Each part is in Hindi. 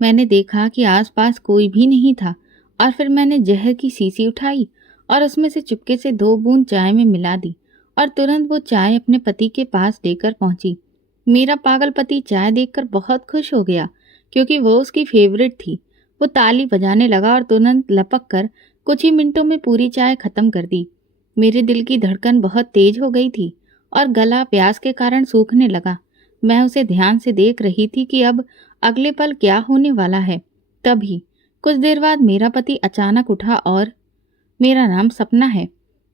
मैंने देखा कि आसपास कोई भी नहीं था और फिर मैंने जहर की शीशी उठाई और उसमें से चुपके से 2 बूंद चाय में मिला दी और तुरंत वो चाय अपने पति के पास लेकर पहुंची। मेरा पागल पति चाय देखकर बहुत खुश हो गया क्योंकि वो उसकी फेवरेट थी। वो ताली बजाने लगा और तुरंत लपक कर कुछ ही मिनटों में पूरी चाय खत्म कर दी। मेरे दिल की धड़कन बहुत तेज हो गई थी और गला प्यास के कारण सूखने लगा। मैं उसे ध्यान से देख रही थी कि अब अगले पल क्या होने वाला है। तभी कुछ देर बाद मेरा पति अचानक उठा और मेरा नाम सपना है।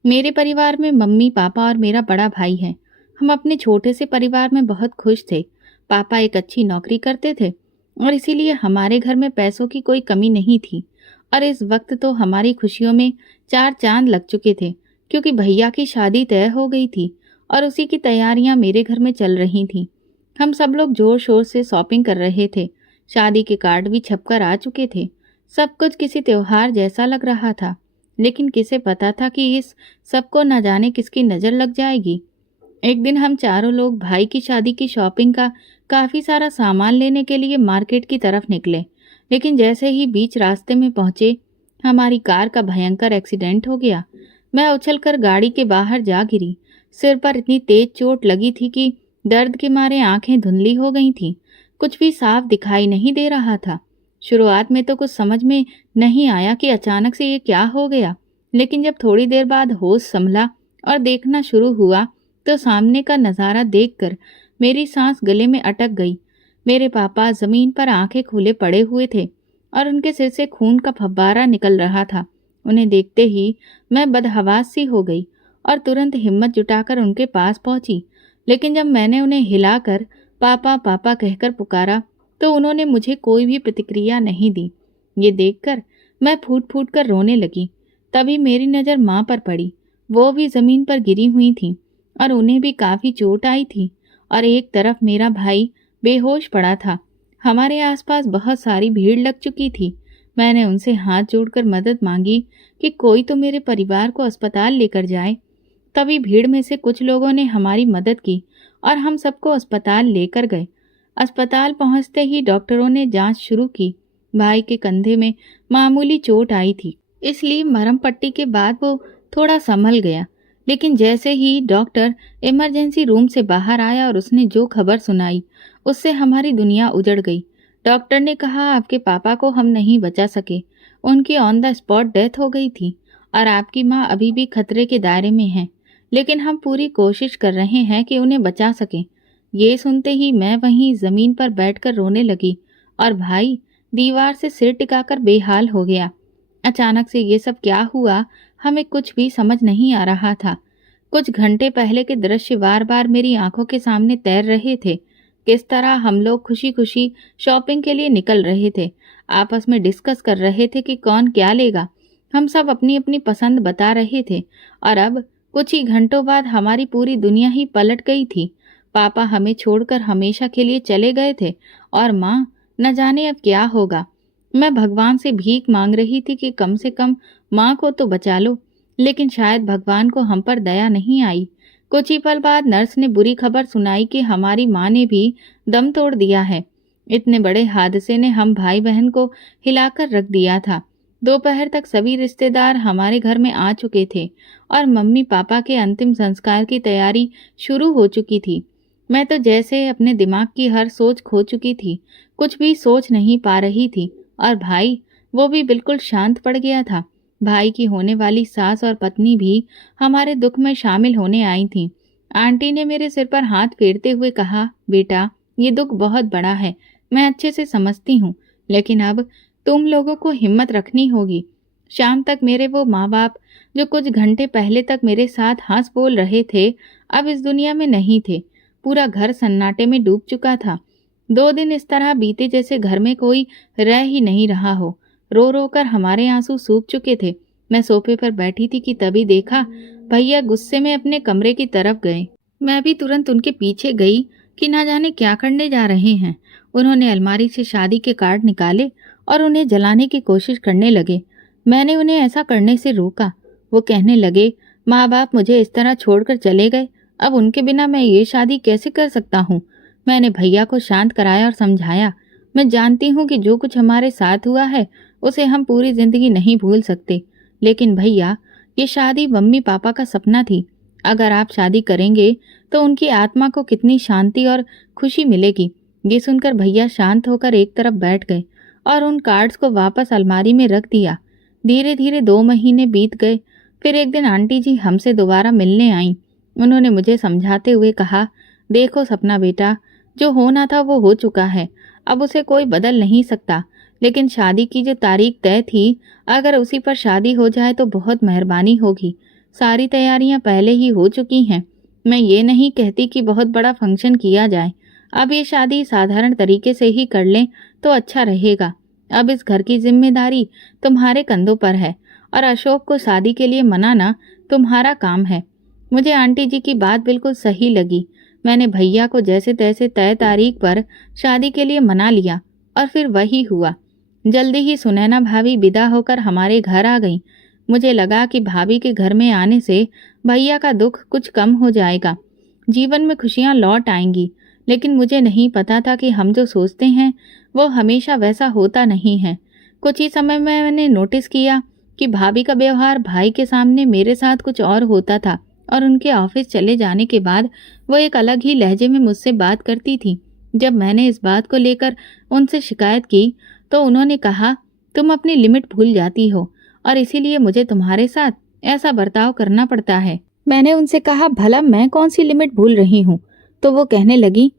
मेरे परिवार में मम्मी पापा और मेरा बड़ा भाई है। हम अपने छोटे से परिवार में बहुत खुश थे। पापा एक अच्छी नौकरी करते थे और इसीलिए हमारे घर में पैसों की कोई कमी नहीं थी। और इस वक्त तो हमारी खुशियों में 4 चांद लग चुके थे क्योंकि भैया की शादी तय हो गई थी और उसी की तैयारियां मेरे घर में चल रही थीं। हम सब लोग जोर शोर से शॉपिंग कर रहे थे। शादी के कार्ड भी छपकर आ चुके थे। सब कुछ किसी त्योहार जैसा लग रहा था, लेकिन किसे पता था कि इस सबको न जाने किसकी नज़र लग जाएगी। एक दिन हम चारों लोग भाई की शादी की शॉपिंग का काफ़ी सारा सामान लेने के लिए मार्केट की तरफ निकले, लेकिन जैसे ही बीच रास्ते में पहुंचे, हमारी कार का भयंकर एक्सीडेंट हो गया। मैं उछलकर गाड़ी के बाहर जा गिरी। सिर पर इतनी तेज चोट लगी थी कि दर्द के मारे आंखें धुंधली हो गई थीं। कुछ भी साफ दिखाई नहीं दे रहा था। शुरुआत में तो कुछ समझ में नहीं आया कि अचानक से ये क्या हो गया, लेकिन जब थोड़ी देर बाद होश संभला और देखना शुरू हुआ तो सामने का नज़ारा देखकर मेरी सांस गले में अटक गई। मेरे पापा जमीन पर आंखें खोले पड़े हुए थे और उनके सिर से खून का फव्वारा निकल रहा था। उन्हें देखते ही मैं बदहवास सी हो गई और तुरंत हिम्मत जुटाकर उनके पास पहुंची। लेकिन जब मैंने उन्हें हिलाकर पापा पापा कहकर पुकारा तो उन्होंने मुझे कोई भी प्रतिक्रिया नहीं दी। ये देखकर मैं फूट फूट कर रोने लगी। तभी मेरी नज़र माँ पर पड़ी। वो भी ज़मीन पर गिरी हुई थी और उन्हें भी काफ़ी चोट आई थी और एक तरफ मेरा भाई बेहोश पड़ा था। हमारे आसपास बहुत सारी भीड़ लग चुकी थी। मैंने उनसे हाथ जोड़कर मदद मांगी कि कोई तो मेरे परिवार को अस्पताल लेकर जाए। तभी भीड़ में से कुछ लोगों ने हमारी मदद की और हम सबको अस्पताल लेकर गए। अस्पताल पहुंचते ही डॉक्टरों ने जांच शुरू की। भाई के कंधे में मामूली चोट आई थी, इसलिए मरहम पट्टी के बाद वो थोड़ा संभल गया। लेकिन जैसे ही डॉक्टर इमरजेंसी रूम से बाहर आया और उसने जो खबर सुनाई, उससे हमारी दुनिया उजड़ गई। डॉक्टर ने कहा आपके पापा को हम नहीं बचा सके। उनकी ऑन द स्पॉट डेथ हो गई थी और आपकी माँ अभी भी खतरे के दायरे में हैं। लेकिन हम पूरी कोशिश कर रहे हैं कि उन्हें बचा सकें। ये सुनते ही मैं वहीं जमीन पर बैठकर रोने लगी और भाई दीवार से सिर टिकाकर बेहाल हो गया। अचानक से ये सब क्या हुआ, हमें कुछ भी समझ नहीं आ रहा था। कुछ घंटे पहले के दृश्य बार बार मेरी आंखों के सामने तैर रहे थे। किस तरह हम लोग खुशी खुशी शॉपिंग के लिए निकल रहे थे, आपस में डिस्कस कर रहे थे कि कौन क्या लेगा। हम सब अपनी अपनी पसंद बता रहे थे और अब कुछ ही घंटों बाद हमारी पूरी दुनिया ही पलट गई थी। पापा हमें छोड़कर हमेशा के लिए चले गए थे और माँ न जाने अब क्या होगा। मैं भगवान से भीख मांग रही थी कि कम से कम माँ को तो बचा लो, लेकिन शायद भगवान को हम पर दया नहीं आई। कुछ ही पल बाद नर्स ने बुरी खबर सुनाई कि हमारी माँ ने भी दम तोड़ दिया है। इतने बड़े हादसे ने हम भाई बहन को हिलाकर रख दिया था। दोपहर तक सभी रिश्तेदार हमारे घर में आ चुके थे और मम्मी पापा के अंतिम संस्कार की तैयारी शुरू हो चुकी थी। मैं तो जैसे अपने दिमाग की हर सोच खो चुकी थी, कुछ भी सोच नहीं पा रही थी। और भाई, वो भी बिल्कुल शांत पड़ गया था। भाई की होने वाली सास और पत्नी भी हमारे दुख में शामिल होने आई थीं। आंटी ने मेरे सिर पर हाथ फेरते हुए कहा, बेटा ये दुख बहुत बड़ा है, मैं अच्छे से समझती हूँ, लेकिन अब तुम लोगों को हिम्मत रखनी होगी। शाम तक मेरे वो माँ बाप जो कुछ घंटे पहले तक मेरे साथ हंस बोल रहे थे, अब इस दुनिया में नहीं थे। पूरा घर सन्नाटे में डूब चुका था। 2 दिन इस तरह बीते जैसे घर में कोई रह ही नहीं रहा हो। रो रो कर हमारे आंसू सूख चुके थे। मैं सोफे पर बैठी थी कि तभी देखा भैया गुस्से में अपने कमरे की तरफ गए। मैं भी तुरंत उनके पीछे गई कि ना जाने क्या करने जा रहे हैं। उन्होंने अलमारी से शादी के कार्ड निकाले और उन्हें जलाने की कोशिश करने लगे। मैंने उन्हें ऐसा करने से रोका। वो कहने लगे, माँ बाप मुझे इस तरह छोड़कर चले गए, अब उनके बिना मैं ये शादी कैसे कर सकता हूँ। मैंने भैया को शांत कराया और समझाया, मैं जानती हूँ कि जो कुछ हमारे साथ हुआ है उसे हम पूरी जिंदगी नहीं भूल सकते, लेकिन भैया, ये शादी मम्मी पापा का सपना थी। अगर आप शादी करेंगे तो उनकी आत्मा को कितनी शांति और खुशी मिलेगी। ये सुनकर भैया शांत होकर एक तरफ बैठ गए और उन कार्ड्स को वापस अलमारी में रख दिया। धीरे धीरे 2 महीने बीत गए। फिर एक दिन आंटी जी हमसे दोबारा मिलने आईं। उन्होंने मुझे समझाते हुए कहा, देखो सपना बेटा, जो होना था वो हो चुका है, अब उसे कोई बदल नहीं सकता। लेकिन शादी की जो तारीख तय थी, अगर उसी पर शादी हो जाए तो बहुत मेहरबानी होगी। सारी तैयारियां पहले ही हो चुकी हैं। मैं ये नहीं कहती कि बहुत बड़ा फंक्शन किया जाए। अब ये शादी साधारण तरीके से ही कर लें तो अच्छा रहेगा। अब इस घर की जिम्मेदारी तुम्हारे कंधों पर है और अशोक को शादी के लिए मनाना तुम्हारा काम है। मुझे आंटी जी की बात बिल्कुल सही लगी। मैंने भैया को जैसे तैसे तय तारीख पर शादी के लिए मना लिया और फिर वही हुआ। जल्दी ही सुनैना भाभी विदा होकर हमारे घर आ गईं। मुझे लगा कि भाभी के घर में आने से भैया का दुख कुछ कम हो जाएगा, जीवन में खुशियां लौट आएंगी। लेकिन मुझे नहीं पता था कि हम जो सोचते हैं वो हमेशा वैसा होता नहीं है। कुछ ही समय में मैंने नोटिस किया कि भाभी का व्यवहार भाई के सामने मेरे साथ कुछ और होता था और उनके ऑफिस चले जाने के बाद वो एक अलग ही लहजे में मुझसे बात करती थी। जब मैंने इस बात को लेकर उनसे शिकायत की तो उन्होंने कहा, तुम अपनी लिमिट भूल जाती हो और इसीलिए मुझे तुम्हारे साथ ऐसा बर्ताव करना पड़ता है। मैंने उनसे कहा, भला मैं कौन सी लिमिट भूल रही हूँ? तो वो कहने लगी,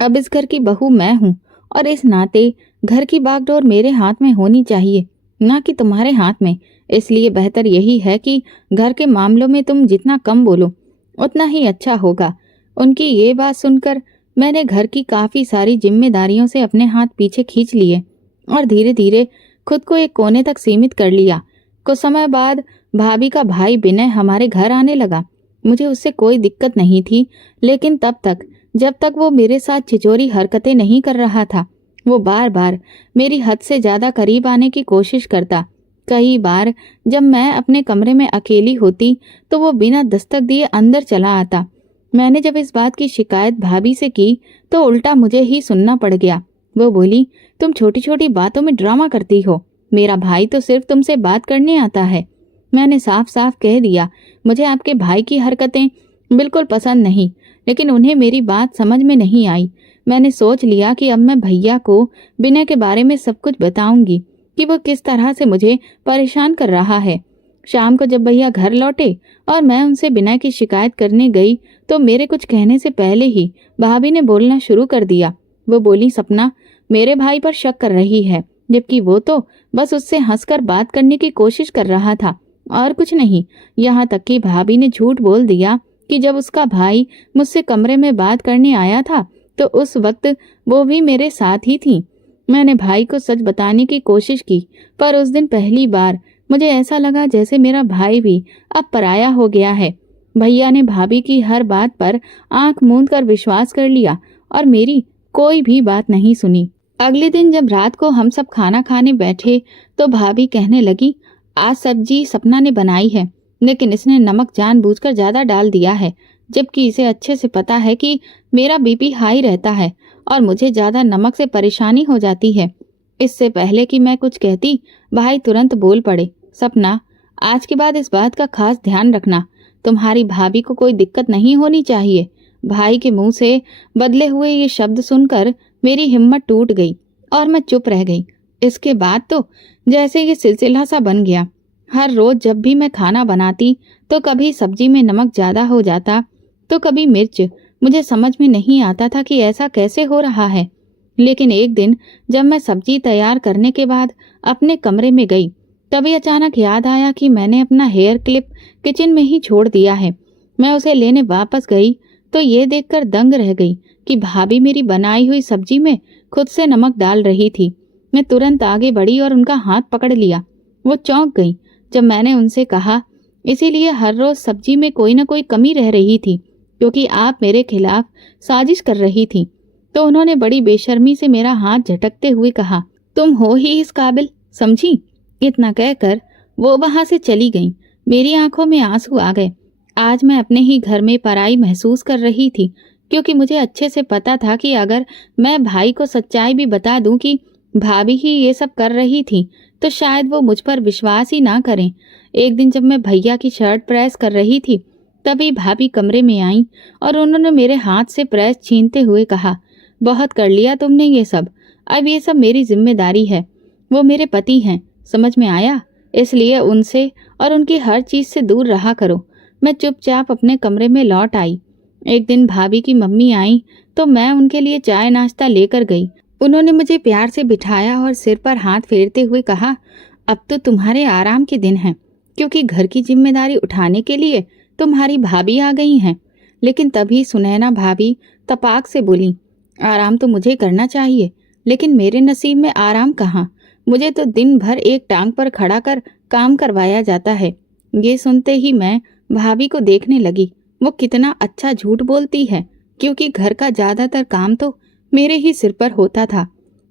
अब इस घर की बहू मैं हूँ और इस नाते घर की बागडोर मेरे हाथ में होनी चाहिए, ना कि तुम्हारे हाथ में। इसलिए बेहतर यही है कि घर के मामलों में तुम जितना कम बोलो उतना ही अच्छा होगा। उनकी ये बात सुनकर मैंने घर की काफ़ी सारी जिम्मेदारियों से अपने हाथ पीछे खींच लिए और धीरे धीरे खुद को एक कोने तक सीमित कर लिया। कुछ समय बाद भाभी का भाई विनय हमारे घर आने लगा। मुझे उससे कोई दिक्कत नहीं थी, लेकिन तब तक जब तक वो मेरे साथ छिचोरी हरकतें नहीं कर रहा था। वो बार बार मेरी हद से ज़्यादा करीब आने की कोशिश करता। कई बार जब मैं अपने कमरे में अकेली होती तो वो बिना दस्तक दिए अंदर चला आता। मैंने जब इस बात की शिकायत भाभी से की तो उल्टा मुझे ही सुनना पड़ गया। वो बोली, तुम छोटी छोटी बातों में ड्रामा करती हो, मेरा भाई तो सिर्फ तुमसे बात करने आता है। मैंने साफ साफ कह दिया, मुझे आपके भाई की हरकतें बिल्कुल पसंद नहीं, लेकिन उन्हें मेरी बात समझ में नहीं आई। मैंने सोच लिया कि अब मैं भैया को विनय के बारे में सब कुछ बताऊंगी कि वो किस तरह से मुझे परेशान कर रहा है। शाम को जब भैया घर लौटे और मैं उनसे विनय की शिकायत करने गई तो मेरे कुछ कहने से पहले ही भाभी ने बोलना शुरू कर दिया। वो बोली, सपना मेरे भाई पर शक कर रही है, जबकि वो तो बस उससे हंसकर बात करने की कोशिश कर रहा था और कुछ नहीं। यहाँ तक कि भाभी ने झूठ बोल दिया कि जब उसका भाई मुझसे कमरे में बात करने आया था तो उस वक्त वो भी मेरे साथ ही थी। मैंने भाई को सच बताने की कोशिश की, पर उस दिन पहली बार मुझे ऐसा लगा जैसे मेरा भाई भी अब पराया हो गया है। भैया ने भाभी की हर बात पर आंख मूंद कर विश्वास कर लिया और मेरी कोई भी बात नहीं सुनी। अगले दिन जब रात को हम सब खाना खाने बैठे तो भाभी कहने लगी, आज सब्जी सपना ने बनाई है, लेकिन इसने नमक जानबूझकर ज्यादा डाल दिया है, जबकि इसे अच्छे से पता है कि मेरा बीपी हाई रहता है और मुझे ज्यादा नमक से परेशानी हो जाती है। इससे पहले कि मैं कुछ कहती, भाई तुरंत बोल पड़े, सपना आज के बाद इस बात का खास ध्यान रखना, तुम्हारी भाभी को कोई दिक्कत नहीं होनी चाहिए। भाई के मुंह से बदले हुए ये शब्द सुनकर मेरी हिम्मत टूट गई और मैं चुप रह गई। इसके बाद तो जैसे ये सिलसिला सा बन गया। हर रोज जब भी मैं खाना बनाती तो कभी सब्जी में नमक ज्यादा हो जाता तो कभी मिर्च। मुझे समझ में नहीं आता था कि ऐसा कैसे हो रहा है। लेकिन एक दिन जब मैं सब्जी तैयार करने के बाद अपने कमरे में गई तभी अचानक याद आया कि मैंने अपना हेयर क्लिप किचन में ही छोड़ दिया है। मैं उसे लेने वापस गई तो ये देखकर दंग रह गई कि भाभी मेरी बनाई हुई सब्जी में खुद से नमक डाल रही थी। मैं तुरंत आगे बढ़ी और उनका हाथ पकड़ लिया। वो चौंक गई जब मैंने उनसे कहा, इसीलिए हर रोज सब्जी में कोई ना कोई कमी रह रही थी क्योंकि आप मेरे खिलाफ साजिश कर रही थी। तो उन्होंने बड़ी बेशर्मी से मेरा हाथ झटकते हुए कहा, तुम हो ही इस काबिल, समझी। इतना कहकर वो वहां से चली गई। मेरी आंखों में आंसू आ गए। आज मैं अपने ही घर में पराई महसूस कर रही थी क्योंकि मुझे अच्छे से पता था कि अगर मैं भाई को सच्चाई भी बता दूं कि भाभी ही ये सब कर रही थी, तो शायद वो मुझ पर विश्वास ही ना करें। एक दिन जब मैं भैया की शर्ट प्रेस कर रही थी, तभी भाभी कमरे में आई और उन्होंने मेरे हाथ से प्रेस छीनते हुए कहा, बहुत कर लिया तुमने ये सब, अब ये सब मेरी जिम्मेदारी है। वो मेरे पति हैं, समझ में आया? इसलिए उनसे और उनकी हर चीज से दूर रहा करो। मैं चुपचाप अपने कमरे में लौट आई। एक दिन भाभी की मम्मी आई तो मैं उनके लिए चाय नाश्ता लेकर गई। उन्होंने मुझे प्यार से बिठाया और सिर पर हाथ फेरते हुए कहा, अब तो तुम्हारे आराम के दिन हैं, क्योंकि घर की जिम्मेदारी उठाने के लिए तुम्हारी भाभी आ गई हैं। लेकिन तभी सुनैना भाभी तपाक से बोली, आराम तो मुझे करना चाहिए, लेकिन मेरे नसीब में आराम कहाँ। मुझे तो दिन भर एक टांग पर खड़ा कर काम करवाया जाता है। ये सुनते ही मैं भाभी को देखने लगी। वो कितना अच्छा झूठ बोलती है, क्योंकि घर का ज्यादातर काम तो मेरे ही सिर पर होता था।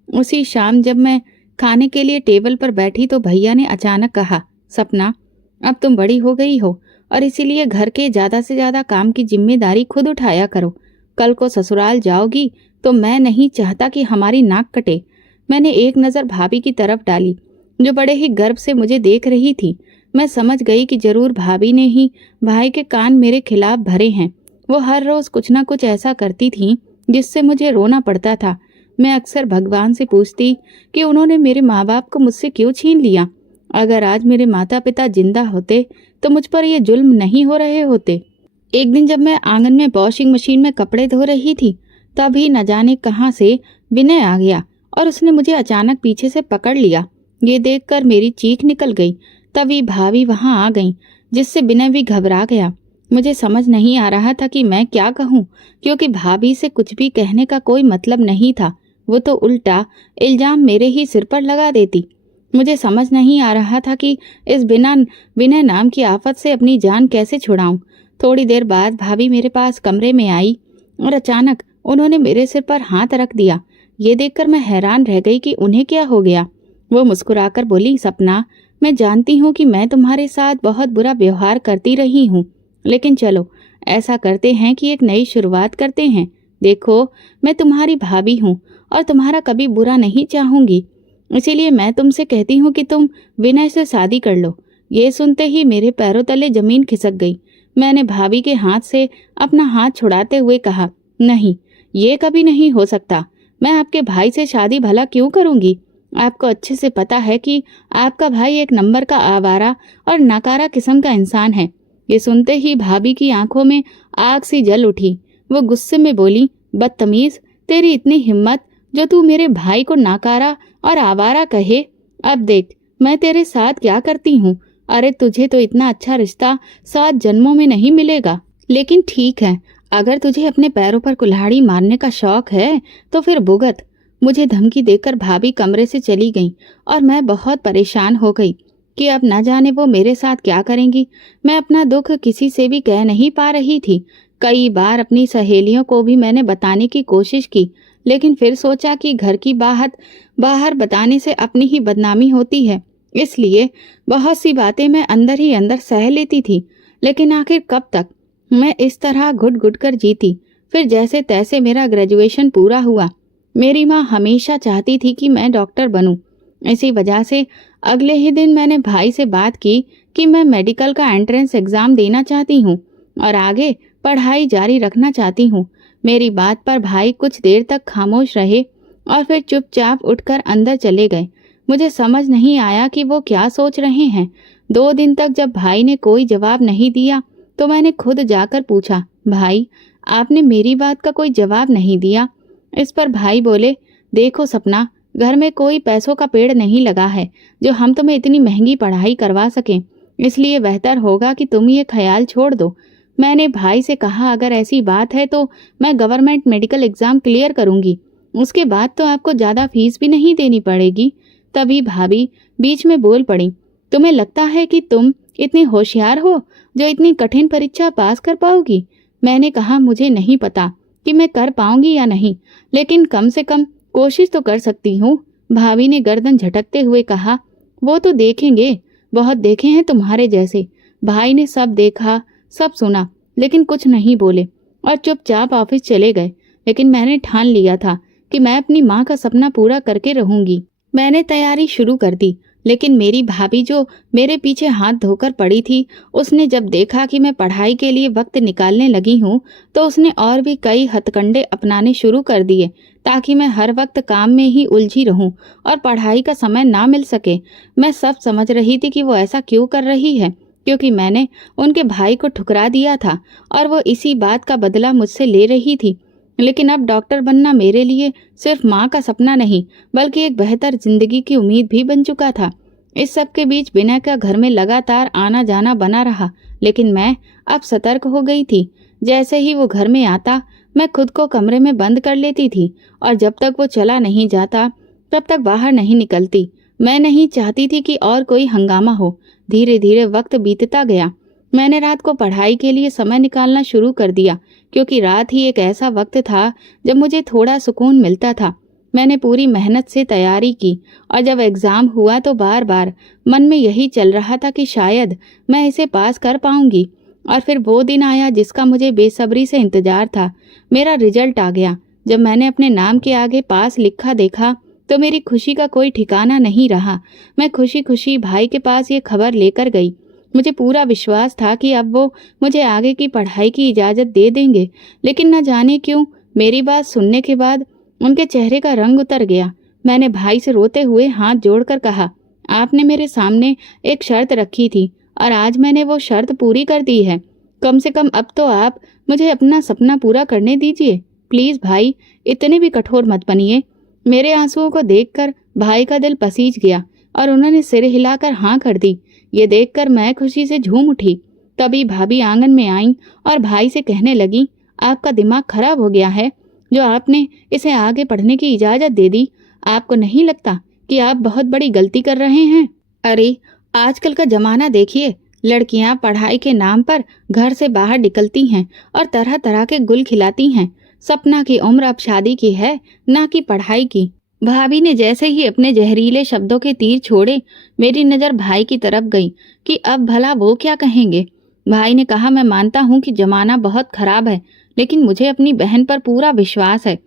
उसी शाम जब मैं खाने के लिए टेबल पर बैठी तो भैया ने अचानक कहा, सपना, अब तुम बड़ी हो गई हो और इसीलिए घर के ज्यादा से ज्यादा काम की जिम्मेदारी खुद उठाया करो। कल को ससुराल जाओगी तो मैं नहीं चाहता कि हमारी नाक कटे। मैंने एक नज़र भाभी की तरफ डाली, जो बड़े ही गर्व से मुझे देख रही थी। मैं समझ गई कि जरूर भाभी ने ही भाई के कान मेरे खिलाफ भरे हैं। वो हर रोज कुछ ना कुछ ऐसा करती थी जिससे मुझे रोना पड़ता था। मैं अक्सर भगवान से पूछती कि उन्होंने मेरे माँ बाप को मुझसे क्यों छीन लिया। अगर आज मेरे माता पिता जिंदा होते तो मुझ पर ये जुल्म नहीं हो रहे होते। एक दिन जब मैं आंगन में वॉशिंग मशीन में कपड़े धो रही थी, तभी न जाने कहाँ से विनय आ गया और उसने मुझे अचानक पीछे से पकड़ लिया। ये देखकर मेरी चीख निकल गई। तभी भाभी वहां आ गई, जिससे विनय भी घबरा गया। मुझे समझ नहीं आ रहा था कि मैं क्या कहूँ, क्योंकि भाभी से कुछ भी कहने का कोई मतलब नहीं था। वो तो उल्टा इल्जाम मेरे ही सिर पर लगा देती। मुझे समझ नहीं आ रहा था कि इस बिना विनय नाम की आफत से अपनी जान कैसे छुड़ाऊं। थोड़ी देर बाद भाभी मेरे पास कमरे में आई और अचानक उन्होंने मेरे सिर पर हाथ रख दिया। ये देखकर मैं हैरान रह गई कि उन्हें क्या हो गया। वो मुस्कुराकर बोली, सपना, मैं जानती हूँ कि मैं तुम्हारे साथ बहुत बुरा व्यवहार करती रही हूँ, लेकिन चलो ऐसा करते हैं कि एक नई शुरुआत करते हैं। देखो, मैं तुम्हारी भाभी हूँ और तुम्हारा कभी बुरा नहीं चाहूंगी, इसीलिए मैं तुमसे कहती हूँ कि तुम विनय से शादी कर लो। ये सुनते ही मेरे पैरों तले जमीन खिसक गई। मैंने भाभी के हाथ से अपना हाथ छुड़ाते हुए कहा, नहीं, ये कभी नहीं हो सकता। मैं आपके भाई से शादी भला क्यों करूंगी? आपको अच्छे से पता है कि आपका भाई एक नंबर का आवारा और नकारा किस्म का इंसान है। ये सुनते ही भाभी की आंखों में आग सी जल उठी। वो गुस्से में बोली, बदतमीज, तेरी इतनी हिम्मत जो तू मेरे भाई को नाकारा और आवारा कहे। अब देख मैं तेरे साथ क्या करती हूँ। अरे तुझे तो इतना अच्छा रिश्ता 7 जन्मों में नहीं मिलेगा। लेकिन ठीक है, अगर तुझे अपने पैरों पर कुल्हाड़ी मारने का शौक है तो फिर भुगत। मुझे धमकी देकर भाभी कमरे से चली गई और मैं बहुत परेशान हो गई कि अब न जाने वो मेरे साथ क्या करेंगी। मैं अपना दुख किसी से भी कह नहीं पा रही थी। कई बार अपनी सहेलियों को भी मैंने बताने की कोशिश की, लेकिन फिर सोचा कि घर की बाहर बताने से अपनी ही बदनामी होती है, इसलिए बहुत सी बातें मैं अंदर ही अंदर सह लेती थी। लेकिन आखिर कब तक मैं इस तरह घुट घुट कर जीती। फिर जैसे तैसे मेरा ग्रेजुएशन पूरा हुआ। मेरी माँ हमेशा चाहती थी कि मैं डॉक्टर बनूं। इसी वजह से अगले ही दिन मैंने भाई से बात की कि मैं मेडिकल का एंट्रेंस एग्जाम देना चाहती हूँ और आगे पढ़ाई जारी रखना चाहती हूँ। मेरी बात पर भाई कुछ देर तक खामोश रहे और फिर चुपचाप उठकर अंदर चले गए। मुझे समझ नहीं आया कि वो क्या सोच रहे हैं। 2 दिन तक जब भाई ने कोई जवाब नहीं दिया तो मैंने खुद जाकर पूछा, भाई, आपने मेरी बात का कोई जवाब नहीं दिया। इस पर भाई बोले, देखो सपना, घर में कोई पैसों का पेड़ नहीं लगा है जो हम तुम्हें इतनी महंगी पढ़ाई करवा सकें, इसलिए बेहतर होगा कि तुम ये ख्याल छोड़ दो। मैंने भाई से कहा, अगर ऐसी बात है तो मैं गवर्नमेंट मेडिकल एग्जाम क्लियर करूंगी, उसके बाद तो आपको ज़्यादा फीस भी नहीं देनी पड़ेगी। तभी भाभी बीच में बोल पड़ी, तुम्हें लगता है कि तुम इतनी होशियार हो जो इतनी कठिन परीक्षा पास कर पाओगी? मैंने कहा, मुझे नहीं पता कि मैं कर पाऊंगी या नहीं, लेकिन कम से कम कोशिश तो कर सकती हूँ। भाभी ने गर्दन झटकते हुए कहा, वो तो देखेंगे, बहुत देखे हैं तुम्हारे जैसे। भाई ने सब देखा, सब सुना, लेकिन कुछ नहीं बोले। और चुपचाप ऑफिस चले गए। लेकिन मैंने ठान लिया था कि मैं अपनी माँ का सपना पूरा करके रहूंगी। मैंने तैयारी शुरू कर दी, लेकिन मेरी भाभी जो मेरे पीछे हाथ धोकर पड़ी थी, उसने जब देखा कि मैं पढ़ाई के लिए वक्त निकालने लगी हूँ, तो उसने और भी कई हथकंडे अपनाने शुरू कर दिए ताकि मैं हर वक्त काम में ही उलझी रहूं और पढ़ाई का समय ना मिल सके। मैं सब समझ रही थी कि वो ऐसा क्यों कर रही है, क्योंकि मैंने उनके भाई को ठुकरा दिया था और वो इसी बात का बदला मुझसे ले रही थी। लेकिन अब डॉक्टर बनना मेरे लिए सिर्फ माँ का सपना नहीं, बल्कि एक बेहतर जिंदगी की उम्मीद भी बन चुका था। इस सब के बीच विनय का घर में लगातार आना जाना बना रहा, लेकिन मैं अब सतर्क हो गई थी। जैसे ही वो घर में आता, मैं खुद को कमरे में बंद कर लेती थी और जब तक वो चला नहीं जाता, तब तक बाहर नहीं निकलती। मैं नहीं चाहती थी कि और कोई हंगामा हो। धीरे धीरे वक्त बीतता गया। मैंने रात को पढ़ाई के लिए समय निकालना शुरू कर दिया, क्योंकि रात ही एक ऐसा वक्त था जब मुझे थोड़ा सुकून मिलता था। मैंने पूरी मेहनत से तैयारी की और जब एग्ज़ाम हुआ तो बार बार मन में यही चल रहा था कि शायद मैं इसे पास कर पाऊंगी। और फिर वो दिन आया जिसका मुझे बेसब्री से इंतजार था। मेरा रिजल्ट आ गया। जब मैंने अपने नाम के आगे पास लिखा देखा तो मेरी खुशी का कोई ठिकाना नहीं रहा। मैं खुशी खुशी भाई के पास ये खबर लेकर गई। मुझे पूरा विश्वास था कि अब वो मुझे आगे की पढ़ाई की इजाज़त दे देंगे, लेकिन न जाने क्यों मेरी बात सुनने के बाद उनके चेहरे का रंग उतर गया। मैंने भाई से रोते हुए हाथ जोड़कर कहा, आपने मेरे सामने एक शर्त रखी थी और आज मैंने वो शर्त पूरी कर दी है। कम से कम अब तो आप मुझे अपना सपना पूरा करने दीजिए। प्लीज़ भाई, इतने भी कठोर मत बनिए। मेरे आंसुओं को देखकर भाई का दिल पसीज गया और उन्होंने सिर हिलाकर हाँ कर दी। ये देखकर मैं खुशी से झूम उठी। तभी भाभी आंगन में आईं और भाई से कहने लगी, आपका दिमाग खराब हो गया है जो आपने इसे आगे पढ़ने की इजाज़त दे दी। आपको नहीं लगता कि आप बहुत बड़ी गलती कर रहे हैं? अरे, आजकल का ज़माना देखिए। लड़कियां पढ़ाई के नाम पर घर से बाहर निकलती हैं और तरह तरह के गुल खिलाती हैं। सपना की उम्र अब शादी की है, ना कि पढ़ाई की। भाभी ने जैसे ही अपने जहरीले शब्दों के तीर छोड़े, मेरी नज़र भाई की तरफ गई कि अब भला वो क्या कहेंगे। भाई ने कहा, मैं मानता हूँ कि जमाना बहुत खराब है, लेकिन मुझे अपनी बहन पर पूरा विश्वास है।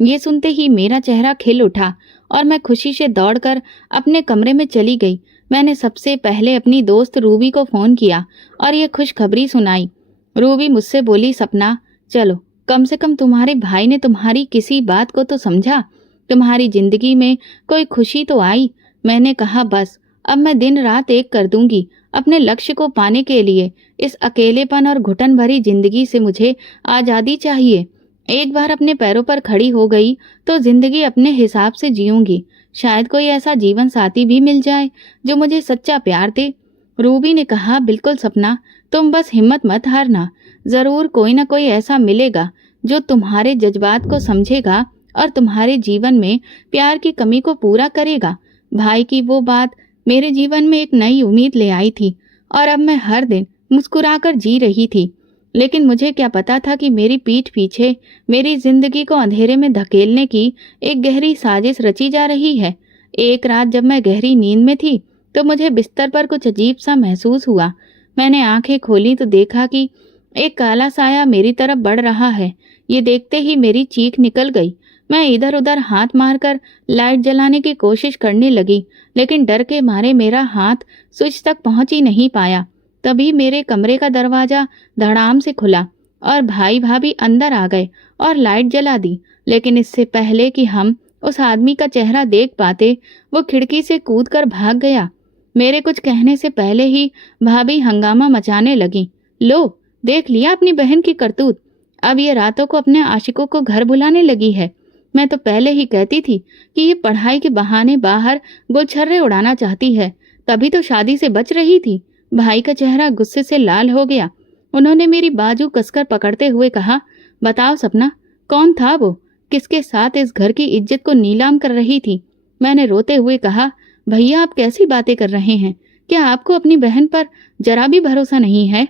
ये सुनते ही मेरा चेहरा खिल उठा और मैं खुशी से दौड़कर अपने कमरे में चली गई। मैंने सबसे पहले अपनी दोस्त रूबी को फ़ोन किया और ये खुशखबरी सुनाई। रूबी मुझसे बोली, सपना चलो, कम से कम तुम्हारे भाई ने तुम्हारी किसी बात को तो समझा, तुम्हारी जिंदगी में कोई खुशी तो आई। मैंने कहा, बस अब मैं दिन रात एक कर दूंगी अपने लक्ष्य को पाने के लिए। इस अकेलेपन और घुटन भरी जिंदगी से मुझे आज़ादी चाहिए। एक बार अपने पैरों पर खड़ी हो गई तो जिंदगी अपने हिसाब से जीऊंगी। शायद कोई ऐसा जीवन साथी भी मिल जाए जो मुझे सच्चा प्यार दे। रूबी ने कहा, बिल्कुल सपना, तुम बस हिम्मत मत हारना। जरूर कोई ना कोई ऐसा मिलेगा जो तुम्हारे जज्बात को समझेगा और तुम्हारे जीवन में प्यार की कमी को पूरा करेगा। भाई की वो बात मेरे जीवन में एक नई उम्मीद ले आई थी और अब मैं हर दिन मुस्कुराकर जी रही थी। लेकिन मुझे क्या पता था कि मेरी पीठ पीछे मेरी जिंदगी को अंधेरे में धकेलने की एक गहरी साजिश रची जा रही है। एक रात जब मैं गहरी नींद में थी तो मुझे बिस्तर पर कुछ अजीब सा महसूस हुआ। मैंने आंखें खोली तो देखा कि एक काला साया मेरी तरफ बढ़ रहा है। ये देखते ही मेरी चीख निकल गई। मैं इधर उधर हाथ मारकर लाइट जलाने की कोशिश करने लगी, लेकिन डर के मारे मेरा हाथ स्विच तक पहुंच ही नहीं पाया। तभी मेरे कमरे का दरवाजा धड़ाम से खुला और भाई भाभी अंदर आ गए और लाइट जला दी। लेकिन इससे पहले कि हम उस आदमी का चेहरा देख पाते, वो खिड़की से कूदकर भाग गया। मेरे कुछ कहने से पहले ही भाभी हंगामा मचाने लगी। लो, देख लिया अपनी बहन की करतूत। अब ये रातों को अपने आशिकों को घर बुलाने लगी है। मैं तो पहले ही कहती थी कि ये पढ़ाई के बहाने बाहर गुलछर्रे उड़ाना चाहती है, तभी तो शादी से बच रही थी। भाई का चेहरा गुस्से से लाल हो गया। उन्होंने मेरी बाजू कसकर पकड़ते हुए कहा, बताओ सपना, कौन था वो? किसके साथ इस घर की इज्जत को नीलाम कर रही थी? मैंने रोते हुए कहा, भैया आप कैसी बातें कर रहे हैं? क्या आपको अपनी बहन पर जरा भी भरोसा नहीं है?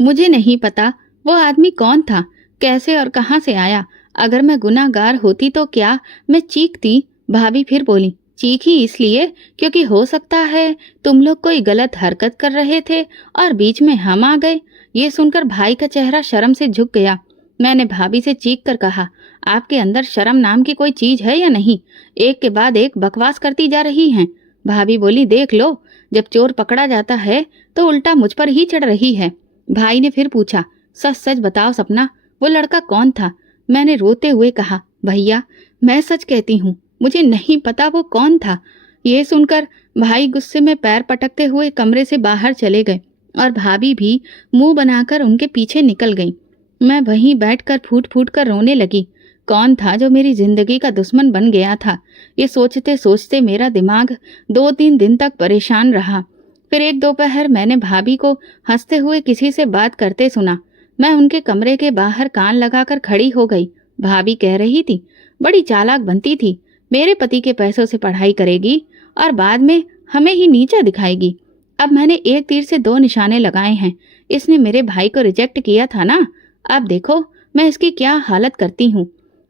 मुझे नहीं पता वो आदमी कौन था, कैसे और कहाँ से आया। अगर मैं गुनाहगार होती तो क्या मैं चीखती? भाभी फिर बोली, चीखी इसलिए क्योंकि हो सकता है तुम लोग कोई गलत हरकत कर रहे थे और बीच में हम आ गए। ये सुनकर भाई का चेहरा शर्म से झुक गया। मैंने भाभी से चीख कर कहा, आपके अंदर शर्म नाम की कोई चीज है या नहीं? एक के बाद एक बकवास करती जा रही हैं। भाभी बोली, देख लो, जब चोर पकड़ा जाता है तो उल्टा मुझ पर ही चढ़ रही है। भाई ने फिर पूछा, सच सच बताओ सपना, वो लड़का कौन था? मैंने रोते हुए कहा, भैया मैं सच कहती हूँ, मुझे नहीं पता वो कौन था। ये सुनकर भाई गुस्से में पैर पटकते हुए कमरे से बाहर चले गए और भाभी भी मुंह बनाकर उनके पीछे निकल गई। मैं वहीं बैठकर फूट फूट कर रोने लगी। कौन था जो मेरी जिंदगी का दुश्मन बन गया था? ये सोचते सोचते मेरा दिमाग 2-3 दिन तक परेशान रहा। फिर एक दोपहर मैंने भाभी को हंसते हुए किसी से बात करते सुना। मैं उनके कमरे के बाहर कान लगाकर खड़ी हो गई। भाभी कह रही थी, बड़ी चालाक बनती थी, मेरे पति के पैसों से पढ़ाई करेगी और बाद में हमें ही नीचा दिखाएगी। अब मैंने एक तीर से 2 निशाने लगाए हैं। इसने मेरे भाई को रिजेक्ट किया था ना, अब देखो मैं इसकी क्या हालत करती हूँ।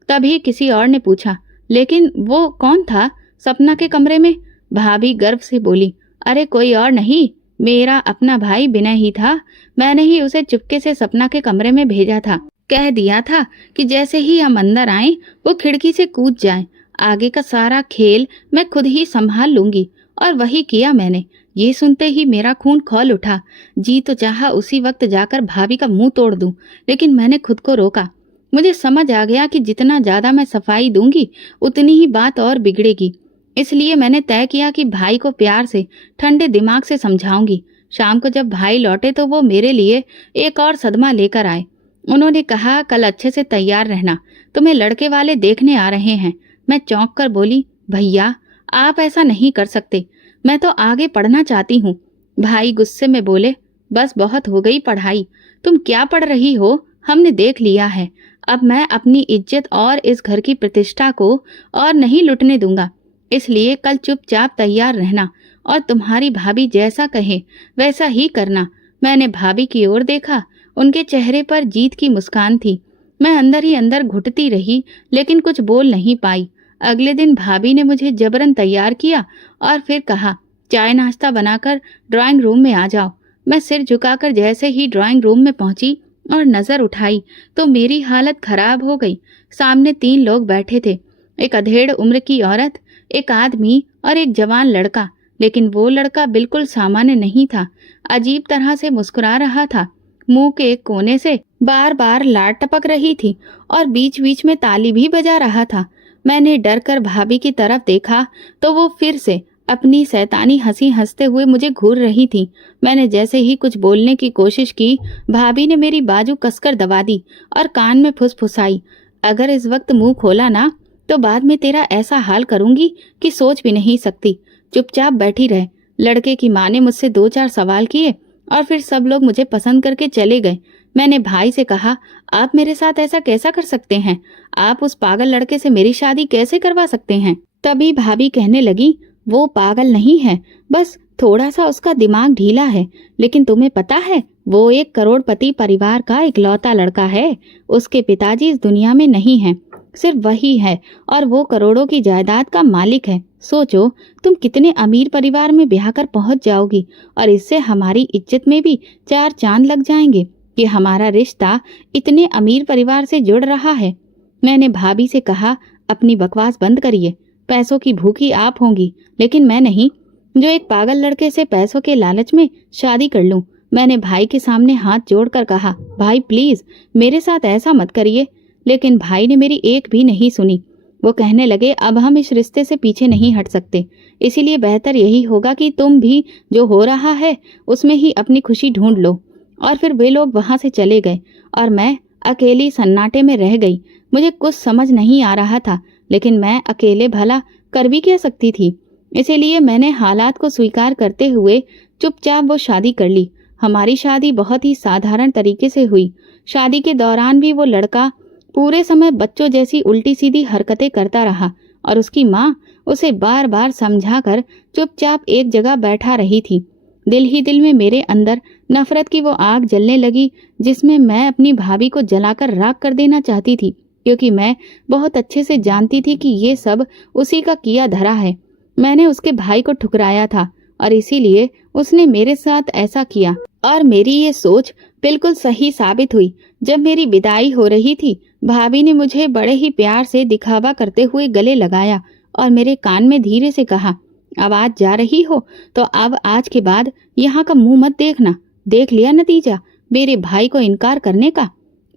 तभी किसी और ने पूछा, लेकिन वो कौन था सपना के कमरे में? भाभी गर्व से बोली, अरे कोई और नहीं, मेरा अपना भाई विनय ही था। मैंने ही उसे चुपके से सपना के कमरे में भेजा था। कह दिया था कि जैसे ही हम अंदर आए वो खिड़की से कूद जाए। आगे का सारा खेल मैं खुद ही संभाल लूंगी। और वही किया मैंने। ये सुनते ही मेरा खून खौल उठा। जी तो चाहा उसी वक्त जाकर भाभी का मुंह तोड़ दूं, लेकिन मैंने खुद को रोका। मुझे समझ आ गया कि जितना ज्यादा मैं सफाई दूंगी उतनी ही बात और बिगड़ेगी। इसलिए मैंने तय किया कि भाई को प्यार से ठंडे दिमाग से समझाऊंगी। शाम को जब भाई लौटे तो वो मेरे लिए एक और सदमा लेकर आए। उन्होंने कहा, कल अच्छे से तैयार रहना, तुम्हें लड़के वाले देखने आ रहे हैं। मैं चौंक कर बोली, भैया आप ऐसा नहीं कर सकते, मैं तो आगे पढ़ना चाहती हूँ। भाई गुस्से में बोले, बस बहुत हो गई पढ़ाई, तुम क्या पढ़ रही हो हमने देख लिया है। अब मैं अपनी इज्जत और इस घर की प्रतिष्ठा को और नहीं लुटने दूंगा। इसलिए कल चुपचाप तैयार रहना और तुम्हारी भाभी जैसा कहे वैसा ही करना। मैंने भाभी की ओर देखा, उनके चेहरे पर जीत की मुस्कान थी। मैं अंदर ही अंदर घुटती रही, लेकिन कुछ बोल नहीं पाई। अगले दिन भाभी ने मुझे जबरन तैयार किया और फिर कहा, चाय नाश्ता बनाकर ड्राइंग रूम में आ जाओ। मैं सिर झुकाकर जैसे ही ड्राइंग रूम में पहुंची और नजर उठाई तो मेरी हालत खराब हो गई। सामने 3 लोग बैठे थे, एक अधेड़ उम्र की औरत, एक आदमी और एक जवान लड़का। लेकिन वो लड़का बिल्कुल सामान्य नहीं था, अजीब तरह से मुस्कुरा रहा था। मुंह के एक कोने से बार बार लार टपक रही थी और बीच बीच में ताली भी बजा रहा था। मैंने डर कर भाभी की तरफ देखा तो वो फिर से अपनी शैतानी हंसी हंसते हुए मुझे घूर रही थी। मैंने जैसे ही कुछ बोलने की कोशिश की, भाभी ने मेरी बाजू कसकर दबा दी और कान में फुसफुसाई, अगर इस वक्त मुंह खोला ना तो बाद में तेरा ऐसा हाल करूंगी कि सोच भी नहीं सकती। चुपचाप बैठी रह। लड़के की माँ ने मुझसे 2-4 सवाल किए और फिर सब लोग मुझे पसंद करके चले गए। मैंने भाई से कहा, आप मेरे साथ ऐसा कैसा कर सकते हैं? आप उस पागल लड़के से मेरी शादी कैसे करवा सकते हैं? तभी भाभी कहने लगी, वो पागल नहीं है, बस थोड़ा सा उसका दिमाग ढीला है। लेकिन तुम्हें पता है, वो एक करोड़पति परिवार का इकलौता लड़का है। उसके पिताजी इस दुनिया में नहीं हैं, सिर्फ वही है और वो करोड़ों की जायदाद का मालिक है। सोचो तुम कितने अमीर परिवार में ब्याह कर पहुंच जाओगी और इससे हमारी इज्जत में भी 4 चांद लग जाएंगे कि हमारा रिश्ता इतने अमीर परिवार से जुड़ रहा है। मैंने भाभी से कहा, अपनी बकवास बंद करिए, पैसों की भूखी आप होंगी, लेकिन मैं नहीं, जो एक पागल लड़के से पैसों के लालच में शादी कर लूं। मैंने भाई के सामने हाथ जोड़कर कहा, भाई प्लीज मेरे साथ ऐसा मत करिए। लेकिन भाई ने मेरी एक भी नहीं सुनी। वो कहने लगे, अब हम इस रिश्ते से पीछे नहीं हट सकते, इसीलिए बेहतर यही होगा कि तुम भी जो हो रहा है उसमें ही अपनी खुशी ढूंढ लो। और फिर वे लोग वहां से चले गए और मैं अकेली सन्नाटे में रह गई। मुझे कुछ समझ नहीं आ रहा था, लेकिन मैं अकेले भला कर भी क्या सकती थी। इसीलिए मैंने हालात को स्वीकार करते हुए चुपचाप वो शादी कर ली। हमारी शादी बहुत ही साधारण तरीके से हुई। शादी के दौरान भी वो लड़का पूरे समय बच्चों जैसी उल्टी सीधी हरकतें करता रहा और उसकी माँ उसे बार बार समझाकर चुपचाप एक जगह बैठा रही थी। दिल ही दिल में मेरे अंदर नफरत की वो आग जलने लगी जिसमें मैं अपनी भाभी को जलाकर राख कर देना चाहती थी, क्योंकि मैं बहुत अच्छे से जानती थी कि ये सब उसी का किया धरा है। मैंने उसके भाई को ठुकराया था और इसीलिए उसने मेरे साथ ऐसा किया और मेरी ये सोच बिल्कुल सही साबित हुई। जब मेरी विदाई हो रही थी, भाभी ने मुझे बड़े ही प्यार से दिखावा करते हुए गले लगाया और मेरे कान में धीरे से कहा, अब आज जा रही हो तो अब आज के बाद यहाँ का मुंह मत देखना। देख लिया नतीजा मेरे भाई को इनकार करने का।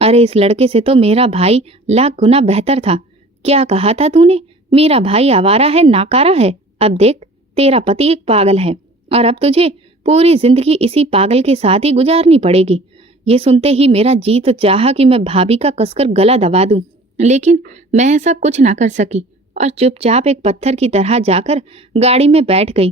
अरे इस लड़के से तो मेरा भाई लाख गुना बेहतर था। क्या कहा था तूने? मेरा भाई आवारा है, नाकारा है। अब देख, तेरा पति एक पागल है और अब तुझे पूरी जिंदगी इसी पागल के साथ ही गुजारनी पड़ेगी। ये सुनते ही मेरा जी तो चाहा कि मैं भाभी का कसकर गला दबा दूं, लेकिन मैं ऐसा कुछ ना कर सकी और चुपचाप एक पत्थर की तरह जाकर गाड़ी में बैठ गई।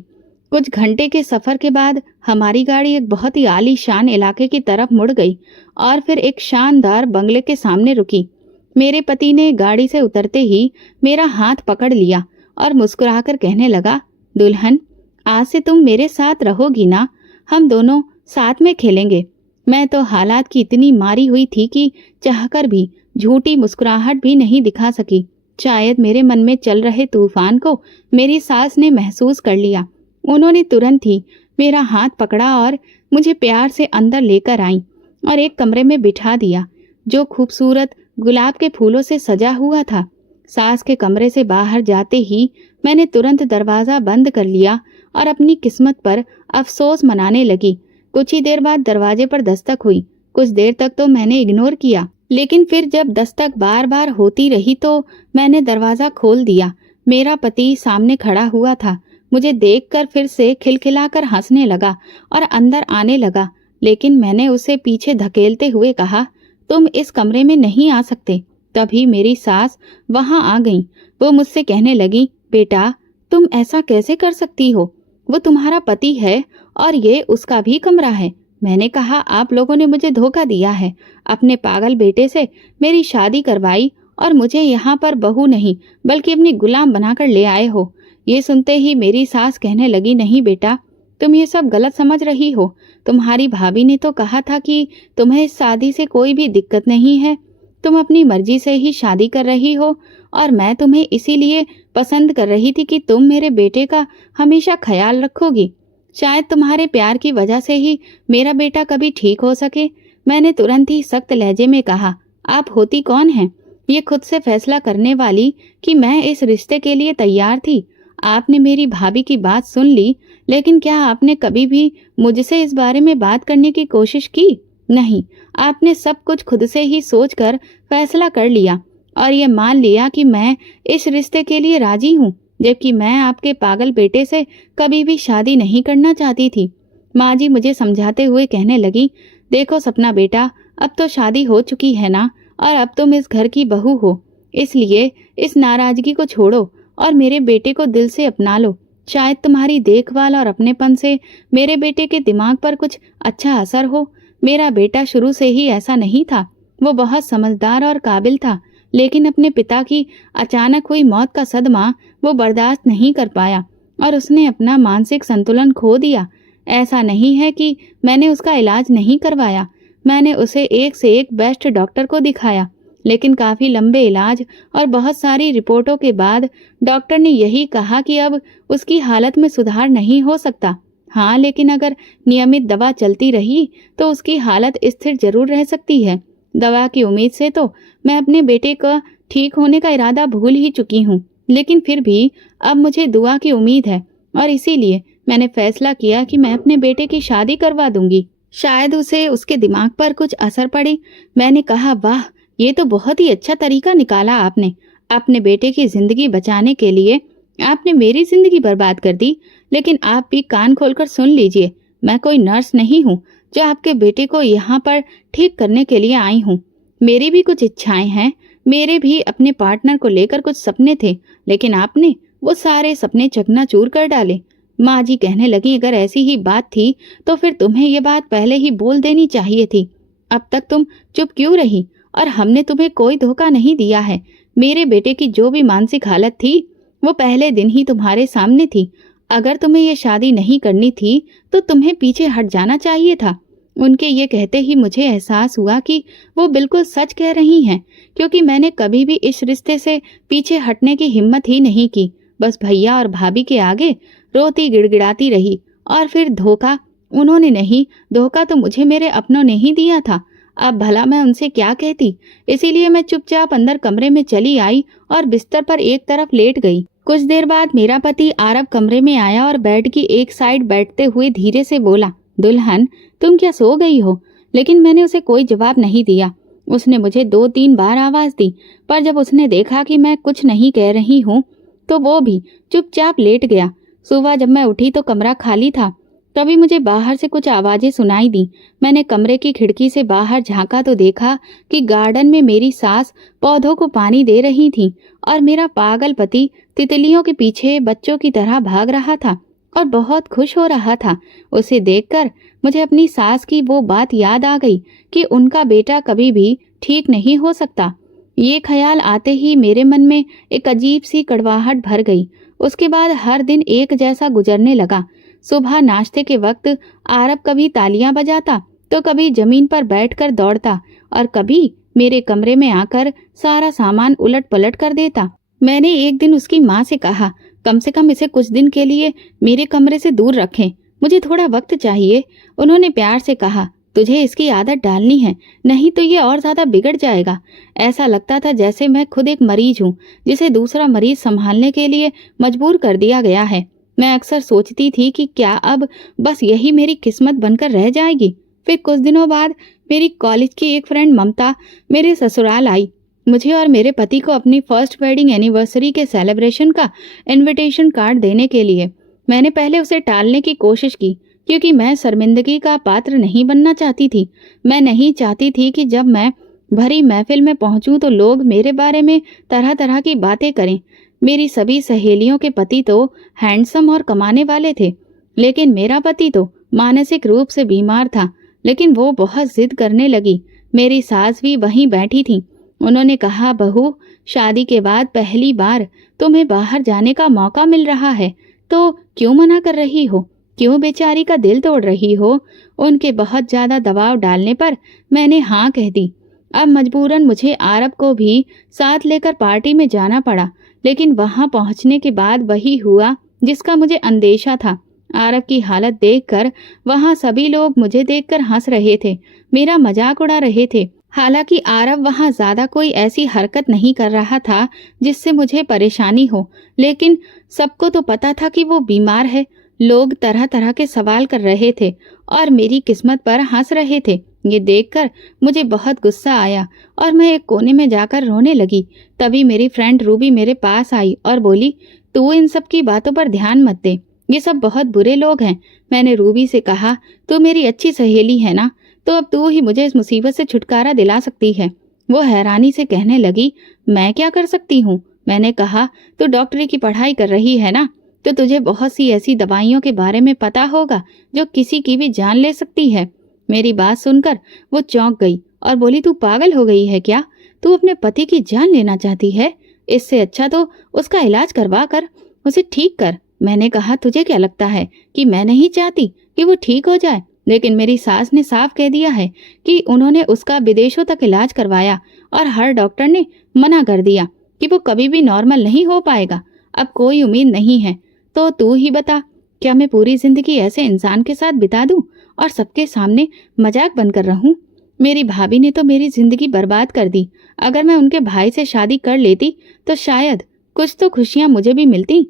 कुछ घंटे के सफर के बाद हमारी गाड़ी एक बहुत ही आलीशान इलाके की तरफ मुड़ गई और फिर एक शानदार बंगले के सामने रुकी। मेरे पति ने गाड़ी से उतरते ही मेरा हाथ पकड़ लिया और मुस्कुराकर कहने लगा, दुल्हन, आज से तुम मेरे साथ रहोगी ना? हम दोनों साथ में खेलेंगे। मैं तो हालात की इतनी मारी हुई थी कि चाहकर भी झूठी मुस्कुराहट भी नहीं दिखा सकी। शायद मेरे मन में चल रहे तूफान को मेरी सास ने महसूस कर लिया। उन्होंने तुरंत ही मेरा हाथ पकड़ा और मुझे प्यार से अंदर लेकर आई और एक कमरे में बिठा दिया जो खूबसूरत गुलाब के फूलों से सजा हुआ था। सास के कमरे से बाहर जाते ही मैंने तुरंत दरवाज़ा बंद कर लिया और अपनी किस्मत पर अफसोस मनाने लगी। कुछ ही देर बाद दरवाजे पर दस्तक हुई। कुछ देर तक तो मैंने इग्नोर किया, लेकिन फिर जब दस्तक बार बार होती रही तो मैंने दरवाज़ा खोल दिया। मेरा पति सामने खड़ा हुआ था। मुझे देखकर फिर से खिलखिलाकर हंसने लगा और अंदर आने लगा, लेकिन मैंने उसे पीछे धकेलते हुए कहा, तुम इस कमरे में नहीं आ सकते। तभी मेरी सास वहां आ गई। वो मुझसे कहने लगी, बेटा, तुम ऐसा कैसे कर सकती हो? वो तुम्हारा पति है और ये उसका भी कमरा है। मैंने कहा, आप लोगों ने मुझे धोखा दिया है। अपने पागल बेटे से मेरी शादी करवाई और मुझे यहाँ पर बहू नहीं बल्कि अपनी गुलाम बनाकर ले आए हो। ये सुनते ही मेरी सास कहने लगी, नहीं बेटा, तुम ये सब गलत समझ रही हो। तुम्हारी भाभी ने तो कहा था कि तुम्हें इस शादी से कोई भी दिक्कत नहीं है। तुम अपनी मर्जी से ही शादी कर रही हो और मैं तुम्हें इसीलिए पसंद कर रही थी कि तुम मेरे बेटे का हमेशा ख्याल रखोगी। शायद तुम्हारे प्यार की वजह से ही मेरा बेटा कभी ठीक हो सके। मैंने तुरंत ही सख्त लहजे में कहा, आप होती कौन हैं ये खुद से फैसला करने वाली कि मैं इस रिश्ते के लिए तैयार थी? आपने मेरी भाभी की बात सुन ली, लेकिन क्या आपने कभी भी मुझसे इस बारे में बात करने की कोशिश की? नहीं, आपने सब कुछ खुद से ही सोचकर फैसला कर लिया और ये मान लिया कि मैं इस रिश्ते के लिए राजी हूँ, जबकि मैं आपके पागल बेटे से कभी भी शादी नहीं करना चाहती थी। माँ जी मुझे समझाते हुए कहने लगी, देखो सपना बेटा, अब तो शादी हो चुकी है ना और अब तुम इस घर की बहू हो, इसलिए इस नाराजगी को छोड़ो और मेरे बेटे को दिल से अपना लो। शायद तुम्हारी देखभाल और अपनेपन से मेरे बेटे के दिमाग पर कुछ अच्छा असर हो। मेरा बेटा शुरू से ही ऐसा नहीं था। वो बहुत समझदार और काबिल था, लेकिन अपने पिता की अचानक हुई मौत का सदमा वो बर्दाश्त नहीं कर पाया और उसने अपना मानसिक संतुलन खो दिया। ऐसा नहीं है कि मैंने उसका इलाज नहीं करवाया। मैंने उसे एक से एक बेस्ट डॉक्टर को दिखाया, लेकिन काफ़ी लंबे इलाज और बहुत सारी रिपोर्टों के बाद डॉक्टर ने यही कहा कि अब उसकी हालत में सुधार नहीं हो सकता। हाँ, लेकिन अगर नियमित दवा चलती रही तो उसकी हालत स्थिर जरूर रह सकती है। दवा की उम्मीद से तो मैं अपने बेटे का ठीक होने का इरादा भूल ही चुकी हूँ, लेकिन फिर भी अब मुझे दुआ की उम्मीद है और इसीलिए मैंने फैसला किया कि मैं अपने बेटे की शादी करवा दूंगी। शायद उसे उसके दिमाग पर कुछ असर पड़े। मैंने कहा, वाह, ये तो बहुत ही अच्छा तरीका निकाला आपने। अपने बेटे की जिंदगी बचाने के लिए आपने मेरी जिंदगी बर्बाद कर दी। लेकिन आप भी कान खोलकर सुन लीजिए, मैं कोई नर्स नहीं हूँ जो आपके बेटे को यहाँ पर ठीक करने के लिए आई हूँ। मेरी भी कुछ इच्छाएं हैं, मेरे भी अपने पार्टनर को लेकर कुछ सपने थे, लेकिन आपने वो सारे सपने चकनाचूर कर डाले। माँ जी कहने लगी, अगर ऐसी ही बात थी तो फिर तुम्हें ये बात पहले ही बोल देनी चाहिए थी। अब तक तुम चुप क्यों रही? और हमने तुम्हें कोई धोखा नहीं दिया है। मेरे बेटे की जो भी मानसिक हालत थी वो पहले दिन ही तुम्हारे सामने थी। अगर तुम्हें ये शादी नहीं करनी थी तो तुम्हें पीछे हट जाना चाहिए था। उनके ये कहते ही मुझे एहसास हुआ कि वो बिल्कुल सच कह रही हैं, क्योंकि मैंने कभी भी इस रिश्ते से पीछे हटने की हिम्मत ही नहीं की। बस भैया और भाभी के आगे रोती गिड़गिड़ाती रही और फिर धोखा उन्होंने नहीं, धोखा तो मुझे मेरे अपनों ने ही दिया था। अब भला मैं उनसे क्या कहती। इसीलिए मैं चुपचाप अंदर कमरे में चली आई और बिस्तर पर एक तरफ लेट गई। कुछ देर बाद मेरा पति आरब कमरे में आया और बेड की एक साइड बैठते हुए धीरे से बोला, दुल्हन तुम क्या सो गई हो? लेकिन मैंने उसे कोई जवाब नहीं दिया। उसने मुझे 2-3 बार आवाज दी, पर जब उसने देखा कि मैं कुछ नहीं कह रही हूँ तो वो भी चुपचाप लेट गया। सुबह जब मैं उठी तो कमरा खाली था। तभी मुझे बाहर से कुछ आवाजें सुनाई दी। मैंने कमरे की खिड़की से बाहर झांका तो देखा कि गार्डन में मेरी सास पौधों को पानी दे रही थी और मेरा पागल पति तितलियों के पीछे बच्चों की तरह भाग रहा था और बहुत खुश हो रहा था। उसे देखकर मुझे अपनी सास की वो बात याद आ गई कि उनका बेटा कभी भी ठीक नहीं हो सकता। ये ख्याल आते ही मेरे मन में एक अजीब सी कड़वाहट भर गई। उसके बाद हर दिन एक जैसा गुजरने लगा। सुबह नाश्ते के वक्त आरब कभी तालियां बजाता तो कभी जमीन पर बैठकर दौड़ता और कभी मेरे कमरे में आकर सारा सामान उलट पलट कर देता। मैंने एक दिन उसकी माँ से कहा, कम से कम इसे कुछ दिन के लिए मेरे कमरे से दूर रखें, मुझे थोड़ा वक्त चाहिए। उन्होंने प्यार से कहा, तुझे इसकी आदत डालनी है, नहीं तो ये और ज्यादा बिगड़ जाएगा। ऐसा लगता था जैसे मैं खुद एक मरीज हूँ जिसे दूसरा मरीज संभालने के लिए मजबूर कर दिया गया है। मैं अक्सर सोचती थी कि क्या अब बस यही मेरी किस्मत बनकर रह जाएगी। फिर कुछ दिनों बाद मेरी कॉलेज की एक फ्रेंड ममता मेरे ससुराल आई, मुझे और मेरे पति को अपनी फर्स्ट वेडिंग एनिवर्सरी के सेलिब्रेशन का इनविटेशन कार्ड देने के लिए। मैंने पहले उसे टालने की कोशिश की क्योंकि मैं शर्मिंदगी का पात्र नहीं बनना चाहती थी। मैं नहीं चाहती थी कि जब मैं भरी महफिल में पहुंचूं तो लोग मेरे बारे में तरह तरह की बातें करें। मेरी सभी सहेलियों के पति तो हैंडसम और कमाने वाले थे, लेकिन मेरा पति तो मानसिक रूप से बीमार था। लेकिन वो बहुत जिद करने लगी। मेरी सास भी वहीं बैठी थी। उन्होंने कहा, बहू, शादी के बाद पहली बार तुम्हें बाहर जाने का मौका मिल रहा है तो क्यों मना कर रही हो, क्यों बेचारी का दिल तोड़ रही हो। उनके बहुत ज्यादा दबाव डालने पर मैंने हाँ कह दी। अब मजबूरन मुझे आरब को भी साथ लेकर पार्टी में जाना पड़ा, लेकिन वहां पहुंचने के बाद वही हुआ जिसका मुझे अंदेशा था। आरब की हालत देखकर वहां सभी लोग मुझे देखकर हंस रहे थे, मेरा मजाक उड़ा रहे थे। हालांकि आरब वहां ज्यादा कोई ऐसी हरकत नहीं कर रहा था जिससे मुझे परेशानी हो, लेकिन सबको तो पता था कि वो बीमार है। लोग तरह तरह के सवाल कर रहे थे और मेरी किस्मत पर हंस रहे थे। ये देखकर मुझे बहुत गुस्सा आया और मैं एक कोने में जाकर रोने लगी। तभी मेरी फ्रेंड रूबी मेरे पास आई और बोली, तू इन सब की बातों पर ध्यान मत दे, ये सब बहुत बुरे लोग हैं। मैंने रूबी से कहा, तू मेरी अच्छी सहेली है ना, तो अब तू ही मुझे इस मुसीबत से छुटकारा दिला सकती है। वो हैरानी से कहने लगी, मैं क्या कर सकती हूँ? मैंने कहा, तू डॉक्टरी की पढ़ाई कर रही है ना, तो तुझे बहुत सी ऐसी दवाइयों के बारे में पता होगा जो किसी की भी जान ले सकती है। मेरी बात सुनकर वो चौंक गई और बोली, तू पागल हो गई है क्या? तू अपने पति की जान लेना चाहती है? इससे अच्छा तो उसका इलाज करवा कर उसे ठीक कर। मैंने कहा, तुझे क्या लगता है कि मैं नहीं चाहती कि वो ठीक हो जाए? लेकिन मेरी सास ने साफ कह दिया है कि उन्होंने उसका विदेशों तक इलाज करवाया और हर डॉक्टर ने मना कर दिया कि वो कभी भी नॉर्मल नहीं हो पाएगा। अब कोई उम्मीद नहीं है। तो तू ही बता, क्या मैं पूरी जिंदगी ऐसे इंसान के साथ बिता दूं और सबके सामने मजाक बनकर रहूं? मेरी भाभी ने तो मेरी जिंदगी बर्बाद कर दी। अगर मैं उनके भाई से शादी कर लेती तो शायद कुछ तो खुशियां मुझे भी मिलती।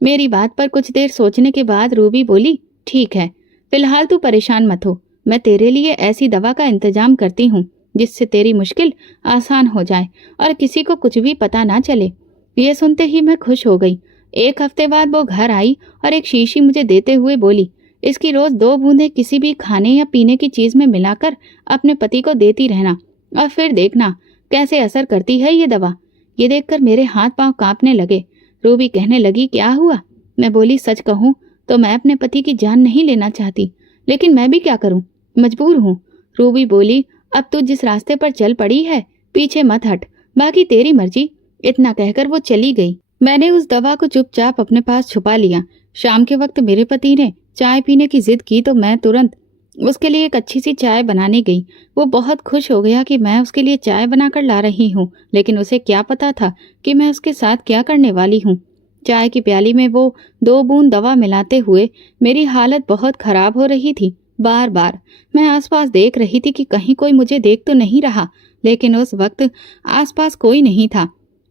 मेरी बात पर कुछ देर सोचने के बाद रूबी बोली, ठीक है, फिलहाल तू परेशान मत हो, मैं तेरे लिए ऐसी दवा का इंतजाम करती हूँ जिससे तेरी मुश्किल आसान हो जाए और किसी को कुछ भी पता ना चले। ये सुनते ही मैं खुश हो गई। एक हफ्ते बाद वो घर आई और एक शीशी मुझे देते हुए बोली, इसकी रोज 2 बूंदें किसी भी खाने या पीने की चीज में मिलाकर अपने पति को देती रहना और फिर देखना कैसे असर करती है ये दवा। ये देखकर मेरे हाथ पांव कांपने लगे। रूबी कहने लगी, क्या हुआ? मैं बोली, सच कहूँ तो मैं अपने पति की जान नहीं लेना चाहती, लेकिन मैं भी क्या करूं, मजबूर हूँ। रूबी बोली, अब तू जिस रास्ते पर चल पड़ी है पीछे मत हट, बाकी तेरी मर्जी। इतना कहकर वो चली गई। मैंने उस दवा को चुपचाप अपने पास छुपा लिया। शाम के वक्त मेरे पति ने चाय पीने की जिद की तो मैं तुरंत उसके लिए एक अच्छी सी चाय बनाने गई। वो बहुत खुश हो गया कि मैं उसके लिए चाय बनाकर ला रही हूँ, लेकिन उसे क्या पता था कि मैं उसके साथ क्या करने वाली हूँ। चाय की प्याली में वो 2 बूंद दवा मिलाते हुए मेरी हालत बहुत खराब हो रही थी। बार बार मैं आसपास देख रही थी कि कहीं कोई मुझे देख तो नहीं रहा, लेकिन उस वक्त आसपास कोई नहीं था।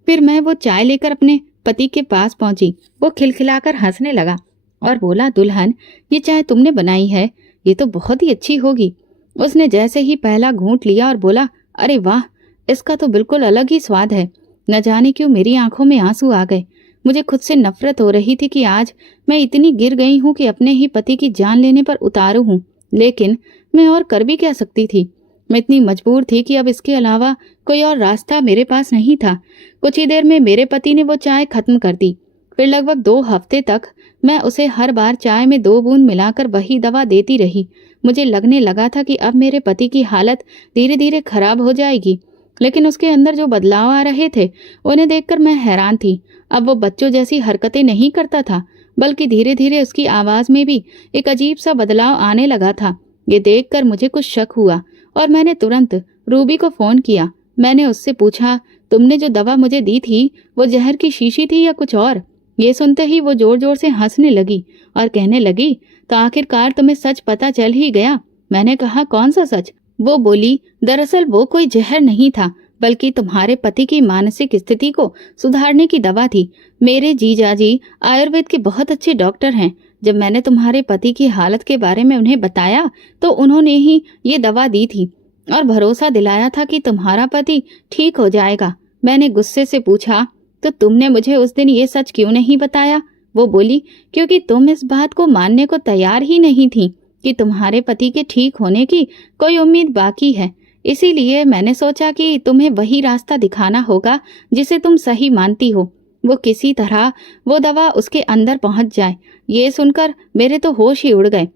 फिर मैं वो चाय लेकर अपने पति के पास पहुंची। वो खिलखिलाकर हंसने लगा और बोला, दुल्हन, ये चाय तुमने बनाई है, ये तो बहुत ही अच्छी होगी। उसने जैसे ही पहला घूंट लिया और बोला, अरे वाह, इसका तो बिल्कुल अलग ही स्वाद है। न जाने क्यों मेरी आंखों में आंसू आ गए। मुझे खुद से नफरत हो रही थी कि आज मैं इतनी गिर गई हूँ कि अपने ही पति की जान लेने पर उतारू हूँ, लेकिन मैं और कर भी क्या सकती थी। मैं इतनी मजबूर थी कि अब इसके अलावा कोई और रास्ता मेरे पास नहीं था। कुछ ही देर में मेरे पति ने वो चाय खत्म कर दी। फिर लगभग 2 हफ्ते तक मैं उसे हर बार चाय में 2 बूंद मिलाकर वही दवा देती रही। मुझे लगने लगा था कि अब मेरे पति की हालत धीरे धीरे खराब हो जाएगी, लेकिन उसके अंदर जो बदलाव आ रहे थे उन्हें देखकर मैं हैरान थी। अब वो बच्चों जैसी हरकतें नहीं करता था, बल्कि धीरे धीरे उसकी आवाज में भी एक अजीब सा बदलाव आने लगा था। ये देखकर मुझे कुछ शक हुआ और मैंने तुरंत रूबी को फोन किया। मैंने उससे पूछा, तुमने जो दवा मुझे दी थी वो जहर की शीशी थी या कुछ और? ये सुनते ही वो जोर जोर से हंसने लगी और कहने लगी, तो आखिरकार तुम्हें सच पता चल ही गया। मैंने कहा, कौन सा सच? वो बोली, दरअसल वो कोई जहर नहीं था, बल्कि तुम्हारे पति की मानसिक स्थिति को सुधारने की दवा थी। मेरे जीजाजी आयुर्वेद के बहुत अच्छे डॉक्टर हैं। जब मैंने तुम्हारे पति की हालत के बारे में उन्हें बताया तो उन्होंने ही ये दवा दी थी और भरोसा दिलाया था कि तुम्हारा पति ठीक हो जाएगा। मैंने गुस्से से पूछा, तो तुमने मुझे उस दिन ये सच क्यों नहीं बताया? वो बोली, क्योंकि तुम इस बात को मानने को तैयार ही नहीं थी कि तुम्हारे पति के ठीक होने की कोई उम्मीद बाकी है। इसीलिए मैंने सोचा कि तुम्हें वही रास्ता दिखाना होगा जिसे तुम सही मानती हो। वो किसी तरह वो दवा उसके अंदर पहुंच जाए। ये सुनकर मेरे तो होश ही उड़ गए।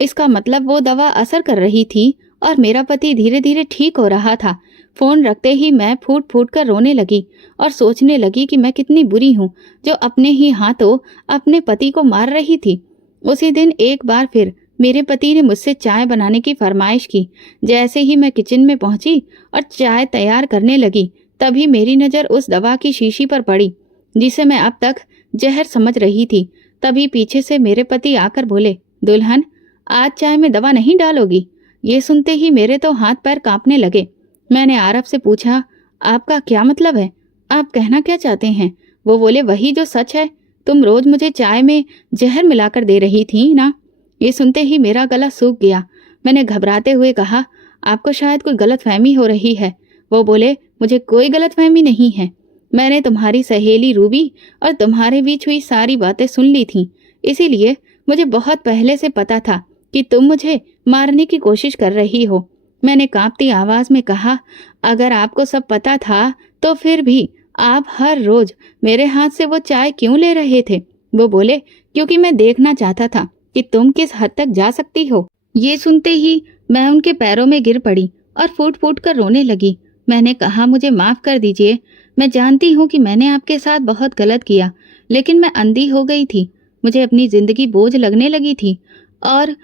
इसका मतलब वो दवा असर कर रही थी और मेरा पति धीरे धीरे ठीक हो रहा था। फोन रखते ही मैं फूट फूट कर रोने लगी और सोचने लगी कि मैं कितनी बुरी हूँ जो अपने ही हाथों अपने पति को मार रही थी। उसी दिन एक बार फिर मेरे पति ने मुझसे चाय बनाने की फरमाइश की। जैसे ही मैं किचन में पहुंची और चाय तैयार करने लगी, तभी मेरी नज़र उस दवा की शीशी पर पड़ी जिसे मैं अब तक जहर समझ रही थी। तभी पीछे से मेरे पति आकर बोले, दुल्हन, आज चाय में दवा नहीं डालोगी? ये सुनते ही मेरे तो हाथ पैर कांपने लगे। मैंने आरब से पूछा, आपका क्या मतलब है? आप कहना क्या चाहते हैं? वो बोले, वही जो सच है। तुम रोज मुझे चाय में जहर मिलाकर दे रही थी ना। ये सुनते ही मेरा गला सूख गया। मैंने घबराते हुए कहा, आपको शायद कोई गलतफहमी हो रही है। वो बोले, मुझे कोई गलतफहमी नहीं है। मैंने तुम्हारी सहेली रूबी और तुम्हारे बीच हुई सारी बातें सुन ली थीं, इसीलिए मुझे बहुत पहले से पता था कि तुम मुझे मारने की कोशिश कर रही हो। मैंने कांपती आवाज में कहा, अगर आपको सब पता था तो फिर भी आप हर रोज मेरे हाथ से वो चाय क्यों ले रहे थे? वो बोले, क्योंकि मैं देखना चाहता था कि तुम किस हद तक जा सकती हो। ये सुनते ही मैं उनके पैरों में गिर पड़ी और फूट फूट कर रोने लगी। मैंने कहा, मुझे माफ कर दीजिए। मैं जानती हूँ कि मैंने आपके साथ बहुत गलत किया, लेकिन मैं अंधी हो गई थी। मुझे अपनी जिंदगी बोझ लगने लगी थी और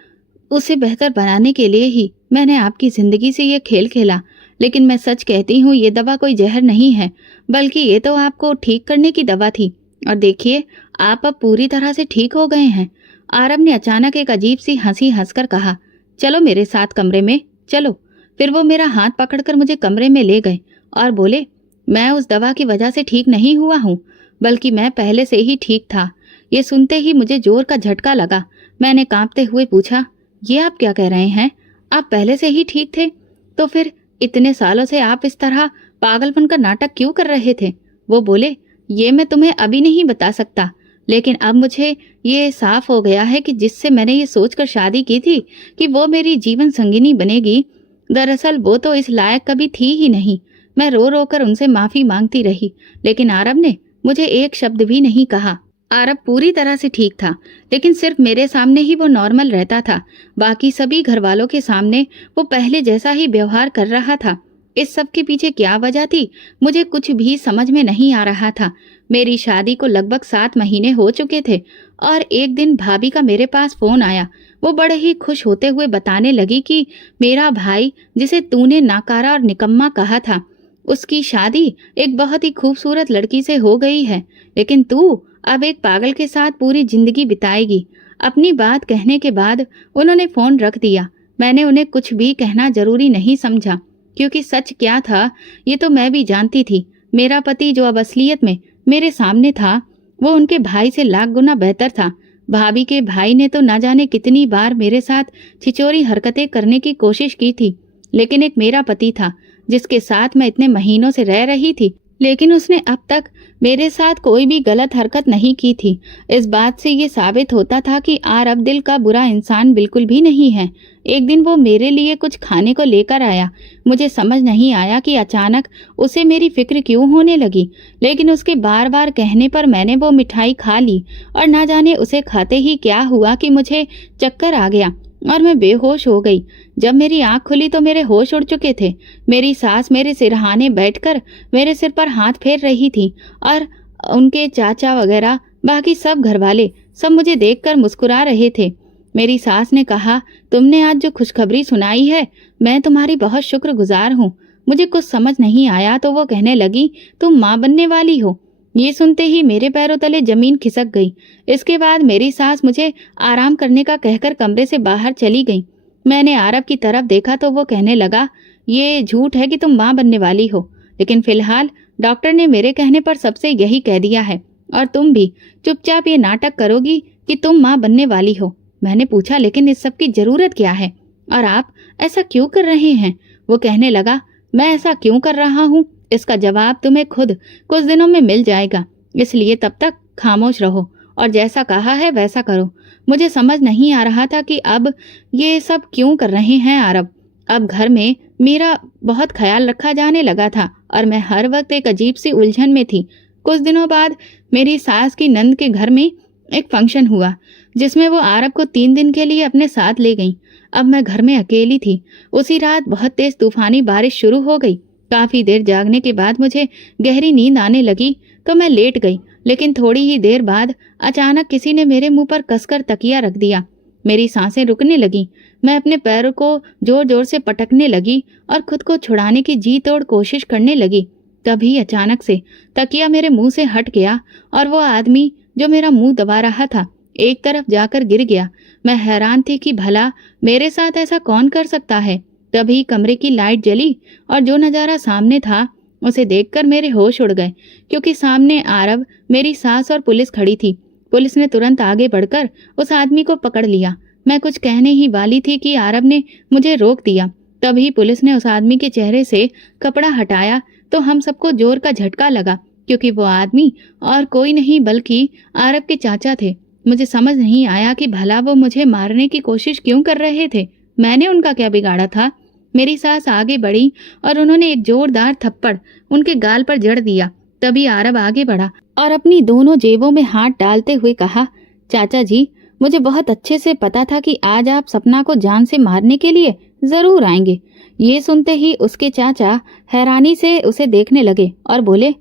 उसे बेहतर बनाने के लिए ही मैंने आपकी जिंदगी से ये खेल खेला। लेकिन मैं सच कहती हूँ, ये दवा कोई जहर नहीं है, बल्कि ये तो आपको ठीक करने की दवा थी। और देखिए, आप अब पूरी तरह से ठीक हो गए हैं। आरब ने अचानक एक अजीब सी हंसी हंसकर कहा, चलो मेरे साथ कमरे में चलो। फिर वो मेरा हाथ पकड़कर मुझे कमरे में ले गए और बोले, मैं उस दवा की वजह से ठीक नहीं हुआ हूँ, बल्कि मैं पहले से ही ठीक था। ये सुनते ही मुझे जोर का झटका लगा। मैंने कांपते हुए पूछा, ये आप क्या कह रहे हैं? आप पहले से ही ठीक थे, तो फिर इतने सालों से आप इस तरह पागलपन का नाटक क्यों कर रहे थे? वो बोले, ये मैं तुम्हें अभी नहीं बता सकता, लेकिन अब मुझे ये साफ हो गया है कि जिससे मैंने ये सोचकर शादी की थी कि वो मेरी जीवन संगिनी बनेगी, दरअसल वो तो इस लायक कभी थी ही नहीं। मैं रो रो कर उनसे माफी मांगती रही, लेकिन आरब ने मुझे एक शब्द भी नहीं कहा। आरब पूरी तरह से ठीक था, लेकिन सिर्फ मेरे सामने ही वो नॉर्मल रहता था। बाकी सभी घर वालों के सामने वो पहले जैसा ही व्यवहार कर रहा था। इस सब के पीछे क्या वजह थी, मुझे कुछ भी समझ में नहीं आ रहा था। मेरी शादी को लगभग 7 महीने हो चुके थे और एक दिन भाभी का मेरे पास फोन आया। वो बड़े ही खुश होते हुए बताने लगी कि मेरा भाई, जिसे तूने नाकारा और निकम्मा कहा था, उसकी शादी एक बहुत ही खूबसूरत लड़की से हो गई है, लेकिन तू अब एक पागल के साथ पूरी जिंदगी बिताएगी। अपनी बात कहने के बाद उन्होंने फोन रख दिया। मैंने उन्हें कुछ भी कहना जरूरी नहीं समझा, क्योंकि सच क्या था ये तो मैं भी जानती थी। मेरा पति जो अब असलियत में मेरे सामने था, वो उनके भाई से लाख गुना बेहतर था। भाभी के भाई ने तो ना जाने कितनी बार मेरे साथ छिचोरी हरकतें करने की कोशिश की थी, लेकिन एक मेरा पति था जिसके साथ मैं इतने महीनों से रह रही थी, लेकिन उसने अब तक मेरे साथ कोई भी गलत हरकत नहीं की थी। इस बात से ये साबित होता था कि आरब दिल का बुरा इंसान बिल्कुल भी नहीं है। एक दिन वो मेरे लिए कुछ खाने को लेकर आया। मुझे समझ नहीं आया कि अचानक उसे मेरी फिक्र क्यों होने लगी, लेकिन उसके बार बार कहने पर मैंने वो मिठाई खा ली और ना जाने उसे खाते ही क्या हुआ कि मुझे चक्कर आ गया और मैं बेहोश हो गई। जब मेरी आंख खुली तो मेरे होश उड़ चुके थे। मेरी सास मेरे सिरहाने बैठकर मेरे सिर पर हाथ फेर रही थी और उनके चाचा वगैरह बाकी सब घरवाले सब मुझे देखकर मुस्कुरा रहे थे। मेरी सास ने कहा, तुमने आज जो खुशखबरी सुनाई है, मैं तुम्हारी बहुत शुक्रगुजार हूँ। मुझे कुछ समझ नहीं आया तो वो कहने लगी, तुम माँ बनने वाली हो। ये सुनते ही मेरे पैरों तले जमीन खिसक गई। इसके बाद मेरी सास मुझे आराम करने का कहकर कमरे से बाहर चली गई। मैंने आरब की तरफ देखा तो वो कहने लगा, ये झूठ है कि तुम माँ बनने वाली हो, लेकिन फिलहाल डॉक्टर ने मेरे कहने पर सबसे यही कह दिया है और तुम भी चुपचाप ये नाटक करोगी कि तुम माँ बनने वाली हो। मैंने पूछा, लेकिन इस सब की जरूरत क्या है और आप ऐसा क्यों कर रहे हैं? वो कहने लगा, मैं ऐसा क्यों कर रहा हूँ इसका जवाब तुम्हें खुद कुछ दिनों में मिल जाएगा, इसलिए तब तक खामोश रहो और जैसा कहा है वैसा करो। मुझे समझ नहीं आ रहा था कि अब ये सब क्यों कर रहे हैं आरब। अब घर में मेरा बहुत ख्याल रखा जाने लगा था और मैं हर वक्त एक अजीब सी उलझन में थी। कुछ दिनों बाद मेरी सास की नंद के घर में एक फंक्शन हुआ जिसमें वो आरब को 3 दिन के लिए अपने साथ ले गई। अब मैं घर में अकेली थी। उसी रात बहुत तेज तूफानी बारिश शुरू हो गई। काफी देर जागने के बाद मुझे गहरी नींद आने लगी तो मैं लेट गई, लेकिन थोड़ी ही देर बाद अचानक किसी ने मेरे मुंह पर कसकर तकिया रख दिया। मेरी सांसें रुकने लगी। मैं अपने पैरों को जोर जोर से पटकने लगी और खुद को छुड़ाने की जी तोड़ कोशिश करने लगी। तभी अचानक से तकिया मेरे मुंह से हट गया और वो आदमी जो मेरा मुंह दबा रहा था एक तरफ जाकर गिर गया। मैं हैरान थी कि भला मेरे साथ ऐसा कौन कर सकता है। तभी कमरे की लाइट जली और जो नजारा सामने था उसे देखकर मेरे होश उड़ गए, क्योंकि सामने आरब, मेरी सास और पुलिस खड़ी थी। पुलिस ने तुरंत आगे बढ़कर उस आदमी को पकड़ लिया। मैं कुछ कहने ही वाली थी कि आरब ने मुझे रोक दिया। तभी पुलिस ने उस आदमी के चेहरे से कपड़ा हटाया तो हम सबको जोर का झटका लगा, क्योंकि वो आदमी और कोई नहीं बल्कि आरब के चाचा थे। मुझे समझ नहीं आया कि भला वो मुझे मारने की कोशिश क्यों कर रहे थे। मैंने उनका क्या बिगाड़ा था? मेरी सास आगे बढ़ी और उन्होंने एक जोरदार थप्पड़ उनके गाल पर जड़ दिया। तभी आरब आगे बढ़ा और अपनी दोनों जेबों में हाथ डालते हुए कहा, चाचा जी, मुझे बहुत अच्छे से पता था कि आज आप सपना को जान से मारने के लिए जरूर आएंगे। ये सुनते ही उसके चाचा हैरानी से उसे देखने लगे और बोले,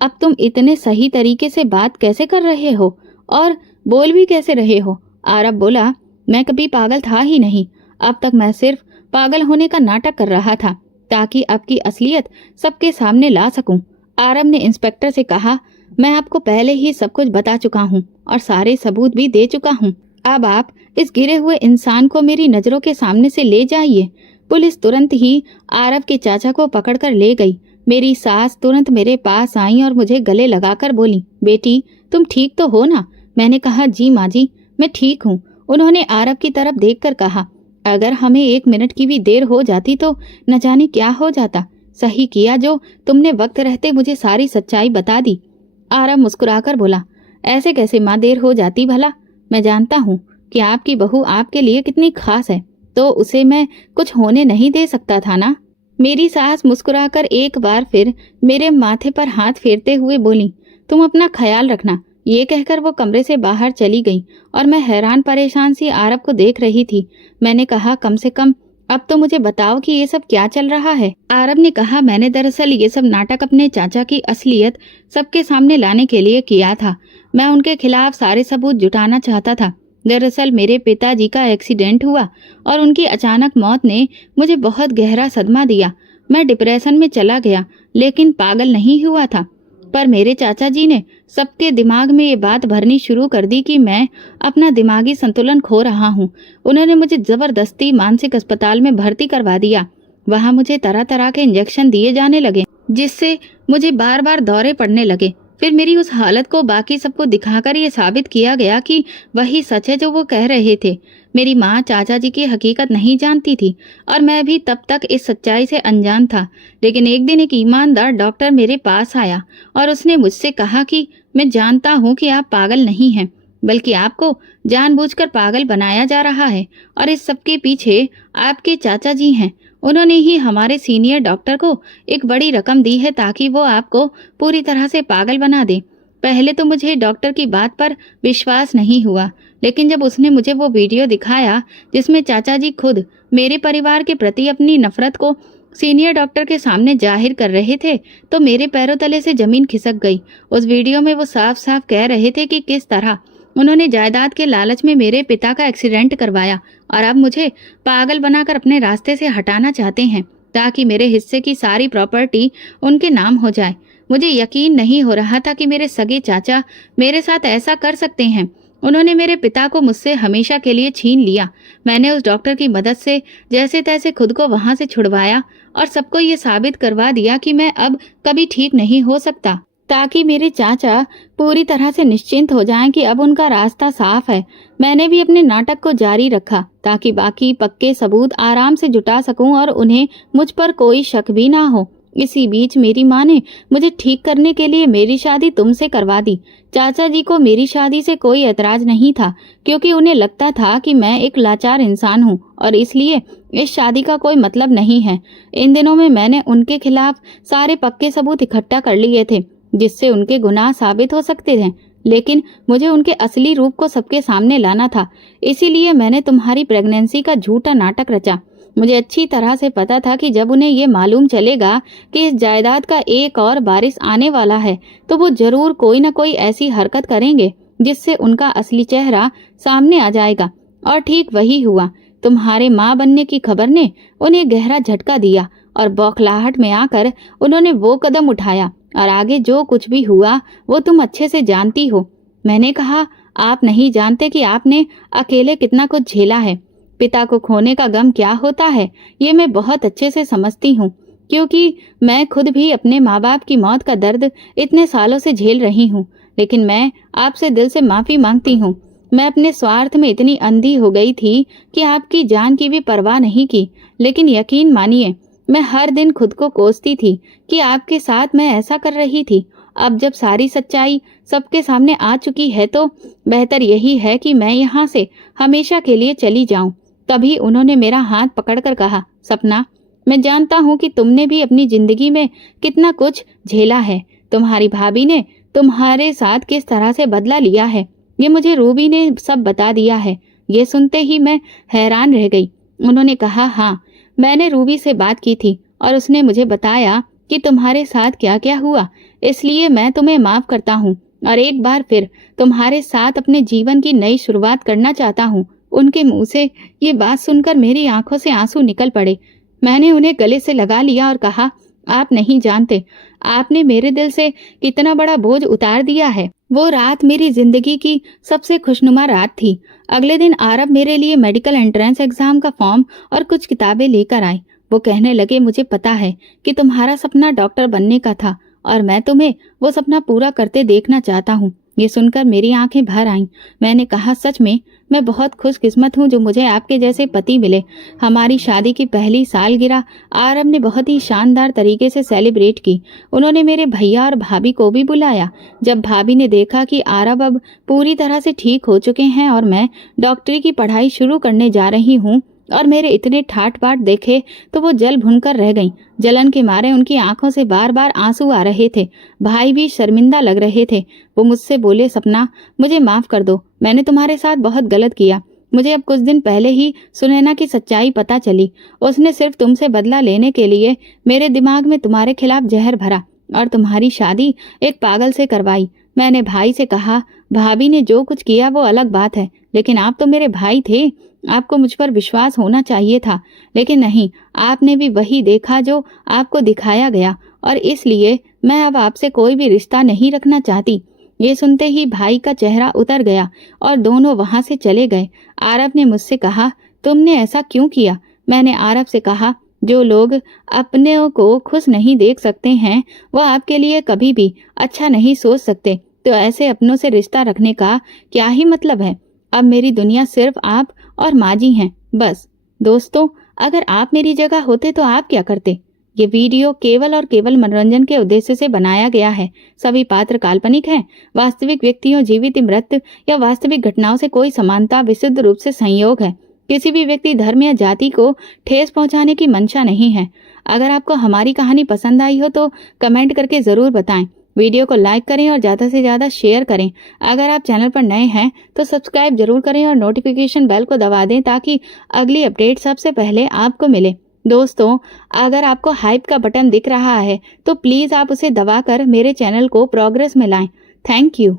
अब तुम इतने सही तरीके से बात कैसे कर रहे हो और बोल भी कैसे रहे हो? आरब बोला, मैं कभी पागल था ही नहीं। अब तक मैं सिर्फ पागल होने का नाटक कर रहा था ताकि अब की असलियत सबके सामने ला सकूं। आरब ने इंस्पेक्टर से कहा, मैं आपको पहले ही सब कुछ बता चुका हूं और सारे सबूत भी दे चुका हूं। अब आप इस गिरे हुए इंसान को मेरी नजरों के सामने से ले जाइए। पुलिस तुरंत ही आरब के चाचा को पकड़कर ले गई। मेरी सास तुरंत मेरे पास आई और मुझे गले लगाकर बोली, बेटी, तुम ठीक तो हो ना? मैंने कहा, जी माँ जी, मैं ठीक हूँ। उन्होंने आरब की तरफ देखकर कहा, अगर हमें 1 मिनट की भी देर हो जाती तो न जाने क्या हो जाता। सही किया जो तुमने वक्त रहते मुझे सारी सच्चाई बता दी। आरब मुस्कुराकर बोला, ऐसे कैसे माँ देर हो जाती भला? मैं जानता हूँ कि आपकी बहू आपके लिए कितनी खास है, तो उसे मैं कुछ होने नहीं दे सकता था ना। मेरी सास मुस्कुराकर एक बार फिर मेरे माथे पर हाथ फेरते हुए बोली, तुम अपना ख्याल रखना। ये कहकर वो कमरे से बाहर चली गई और मैं हैरान परेशान सी आरब को देख रही थी। मैंने कहा, कम से कम अब तो मुझे बताओ कि ये सब क्या चल रहा है। आरब ने कहा, मैंने दरअसल ये सब नाटक अपने चाचा की असलियत सबके सामने लाने के लिए किया था। मैं उनके खिलाफ सारे सबूत जुटाना चाहता था। दरअसल मेरे पिताजी का एक्सीडेंट हुआ और उनकी अचानक मौत ने मुझे बहुत गहरा सदमा दिया। मैं डिप्रेशन में चला गया, लेकिन पागल नहीं हुआ था। पर मेरे चाचा जी ने सबके दिमाग में ये बात भरनी शुरू कर दी कि मैं अपना दिमागी संतुलन खो रहा हूँ। उन्होंने मुझे जबरदस्ती मानसिक अस्पताल में भर्ती करवा दिया। वहाँ मुझे तरह तरह के इंजेक्शन दिए जाने लगे, जिससे मुझे बार बार दौरे पड़ने लगे। फिर मेरी उस हालत को बाकी सबको दिखाकर ये साबित किया गया कि वही सच है जो वो कह रहे थे। मेरी माँ चाचा जी की हकीकत नहीं जानती थी और मैं भी तब तक इस सच्चाई से अनजान था। लेकिन एक दिन एक ईमानदार डॉक्टर मेरे पास आया और उसने मुझसे कहा कि मैं जानता हूँ कि आप पागल नहीं हैं, बल्कि आपको जानबूझकर पागल बनाया जा रहा है और इस सबके पीछे आपके चाचा जी हैं। उन्होंने ही हमारे सीनियर डॉक्टर को एक बड़ी रकम दी है ताकि वो आपको पूरी तरह से पागल बना दे। पहले तो मुझे डॉक्टर की बात पर विश्वास नहीं हुआ, लेकिन जब उसने मुझे वो वीडियो दिखाया जिसमें चाचा जी खुद मेरे परिवार के प्रति अपनी नफरत को सीनियर डॉक्टर के सामने जाहिर कर रहे थे, तो मेरे पैरों तले से जमीन खिसक गई। उस वीडियो में वो साफ साफ कह रहे थे कि किस तरह उन्होंने जायदाद के लालच में मेरे पिता का एक्सीडेंट करवाया और अब मुझे पागल बनाकर अपने रास्ते से हटाना चाहते हैं ताकि मेरे हिस्से की सारी प्रॉपर्टी उनके नाम हो जाए। मुझे यकीन नहीं हो रहा था कि मेरे सगे चाचा मेरे साथ ऐसा कर सकते हैं। उन्होंने मेरे पिता को मुझसे हमेशा के लिए छीन लिया। मैंने उस डॉक्टर की मदद से जैसे तैसे खुद को वहां से छुड़वाया और सबको ये साबित करवा दिया कि मैं अब कभी ठीक नहीं हो सकता, ताकि मेरे चाचा पूरी तरह से निश्चिंत हो जाएं कि अब उनका रास्ता साफ है। मैंने भी अपने नाटक को जारी रखा ताकि बाकी पक्के सबूत आराम से जुटा सकूं और उन्हें मुझ पर कोई शक भी ना हो। इसी बीच मेरी माँ ने मुझे ठीक करने के लिए मेरी शादी तुमसे करवा दी। चाचा जी को मेरी शादी से कोई ऐतराज नहीं था, क्योंकि उन्हें लगता था कि मैं एक लाचार इंसान हूँ और इसलिए इस शादी का कोई मतलब नहीं है। इन दिनों में मैंने उनके खिलाफ सारे पक्के सबूत इकट्ठा कर लिए थे जिससे उनके गुनाह साबित हो सकते थे, लेकिन मुझे उनके असली रूप को सबके सामने लाना था। इसीलिए मैंने तुम्हारी प्रेगनेंसी का झूठा नाटक रचा। मुझे अच्छी तरह से पता था कि जब उन्हें ये मालूम चलेगा कि इस जायदाद का एक और वारिस आने वाला है, तो वो जरूर कोई न कोई ऐसी हरकत करेंगे जिससे उनका असली चेहरा सामने आ जाएगा। और ठीक वही हुआ। तुम्हारे माँ बनने की खबर ने उन्हें गहरा झटका दिया और बौखलाहट में आकर उन्होंने वो कदम उठाया और आगे जो कुछ भी हुआ वो तुम अच्छे से जानती हो। मैंने कहा, आप नहीं जानते कि आपने अकेले कितना कुछ झेला है। पिता को खोने का गम क्या होता है ये मैं बहुत अच्छे से समझती हूँ, क्योंकि मैं खुद भी अपने माँ बाप की मौत का दर्द इतने सालों से झेल रही हूँ। लेकिन मैं आपसे दिल से माफ़ी मांगती हूँ। मैं अपने स्वार्थ में इतनी अंधी हो गई थी कि आपकी जान की भी परवाह नहीं की। लेकिन यकीन मानिए, मैं हर दिन खुद को कोसती थी कि आपके साथ मैं ऐसा कर रही थी। अब जब सारी सच्चाई सबके सामने आ चुकी है तो बेहतर यही है कि मैं यहाँ से हमेशा के लिए चली जाऊं। तभी उन्होंने मेरा हाथ पकड़कर कहा, सपना, मैं जानता हूँ कि तुमने भी अपनी जिंदगी में कितना कुछ झेला है। तुम्हारी भाभी ने तुम्हारे साथ किस तरह से बदला लिया है ये मुझे रूबी ने सब बता दिया है। ये सुनते ही मैं हैरान रह गई। उन्होंने कहा, हाँ, मैंने रूबी से बात की थी और उसने मुझे बताया कि तुम्हारे साथ क्या क्या हुआ। इसलिए मैं तुम्हें माफ करता हूँ और एक बार फिर तुम्हारे साथ अपने जीवन की नई शुरुआत करना चाहता हूँ। उनके मुंह से ये बात सुनकर मेरी आंखों से आंसू निकल पड़े। मैंने उन्हें गले से लगा लिया और कहा, आप नहीं जानते आपने मेरे दिल से कितना बड़ा बोझ उतार दिया है। वो रात मेरी जिंदगी की सबसे खुशनुमा रात थी। अगले दिन आरब मेरे लिए मेडिकल एंट्रेंस एग्जाम का फॉर्म और कुछ किताबें लेकर आए। वो कहने लगे, मुझे पता है कि तुम्हारा सपना डॉक्टर बनने का था और मैं तुम्हें वो सपना पूरा करते देखना चाहता हूँ। ये सुनकर मेरी आंखें भर आईं। मैंने कहा, सच में मैं बहुत खुशकिस्मत हूँ जो मुझे आपके जैसे पति मिले। हमारी शादी की पहली सालगिरह आरब ने बहुत ही शानदार तरीके से सेलिब्रेट की। उन्होंने मेरे भैया और भाभी को भी बुलाया। जब भाभी ने देखा कि आरब अब पूरी तरह से ठीक हो चुके हैं और मैं डॉक्टरी की पढ़ाई शुरू करने जा रही हूँ और मेरे इतने ठाट बाट देखे तो वो जल भुनकर रह गईं। जलन के मारे उनकी आंखों से बार बार आंसू आ रहे थे। भाई भी शर्मिंदा लग रहे थे। वो मुझसे बोले, सपना, मुझे माफ कर दो, मैंने तुम्हारे साथ बहुत गलत किया। मुझे अब कुछ दिन पहले ही सुनैना की सच्चाई पता चली। उसने सिर्फ तुमसे बदला लेने के लिए मेरे दिमाग में तुम्हारे खिलाफ जहर भरा और तुम्हारी शादी एक पागल से करवाई। मैंने भाई से कहा, भाभी ने जो कुछ किया वो अलग बात है, लेकिन आप तो मेरे भाई थे, आपको मुझ पर विश्वास होना चाहिए था। लेकिन नहीं, आपने भी वही देखा जो आपको दिखाया गया और इसलिए मैं अब आपसे कोई भी रिश्ता नहीं रखना चाहती। ये सुनते ही भाई का चेहरा उतर गया और दोनों वहां से चले गए। आरव ने मुझसे कहा, तुमने ऐसा क्यों किया? मैंने आरव से कहा, जो लोग अपने को खुश नहीं देख सकते हैं वह आपके लिए कभी भी अच्छा नहीं सोच सकते, तो ऐसे अपनों से रिश्ता रखने का क्या ही मतलब है। अब मेरी दुनिया सिर्फ आप और माँ जी हैं, बस। दोस्तों, अगर आप मेरी जगह होते तो आप क्या करते? ये वीडियो केवल और केवल मनोरंजन के उद्देश्य से बनाया गया है। सभी पात्र काल्पनिक हैं। वास्तविक व्यक्तियों, जीवित मृत या वास्तविक घटनाओं से कोई समानता विशुद्ध रूप से संयोग है। किसी भी व्यक्ति, धर्म या जाति को ठेस पहुंचाने की मंशा नहीं है। अगर आपको हमारी कहानी पसंद आई हो तो कमेंट करके जरूर बताएं। वीडियो को लाइक करें और ज़्यादा से ज़्यादा शेयर करें। अगर आप चैनल पर नए हैं तो सब्सक्राइब जरूर करें और नोटिफिकेशन बेल को दबा दें ताकि अगली अपडेट सबसे पहले आपको मिले। दोस्तों, अगर आपको हाइप का बटन दिख रहा है तो प्लीज़ आप उसे दबाकर मेरे चैनल को प्रोग्रेस में लाएं। Thank you.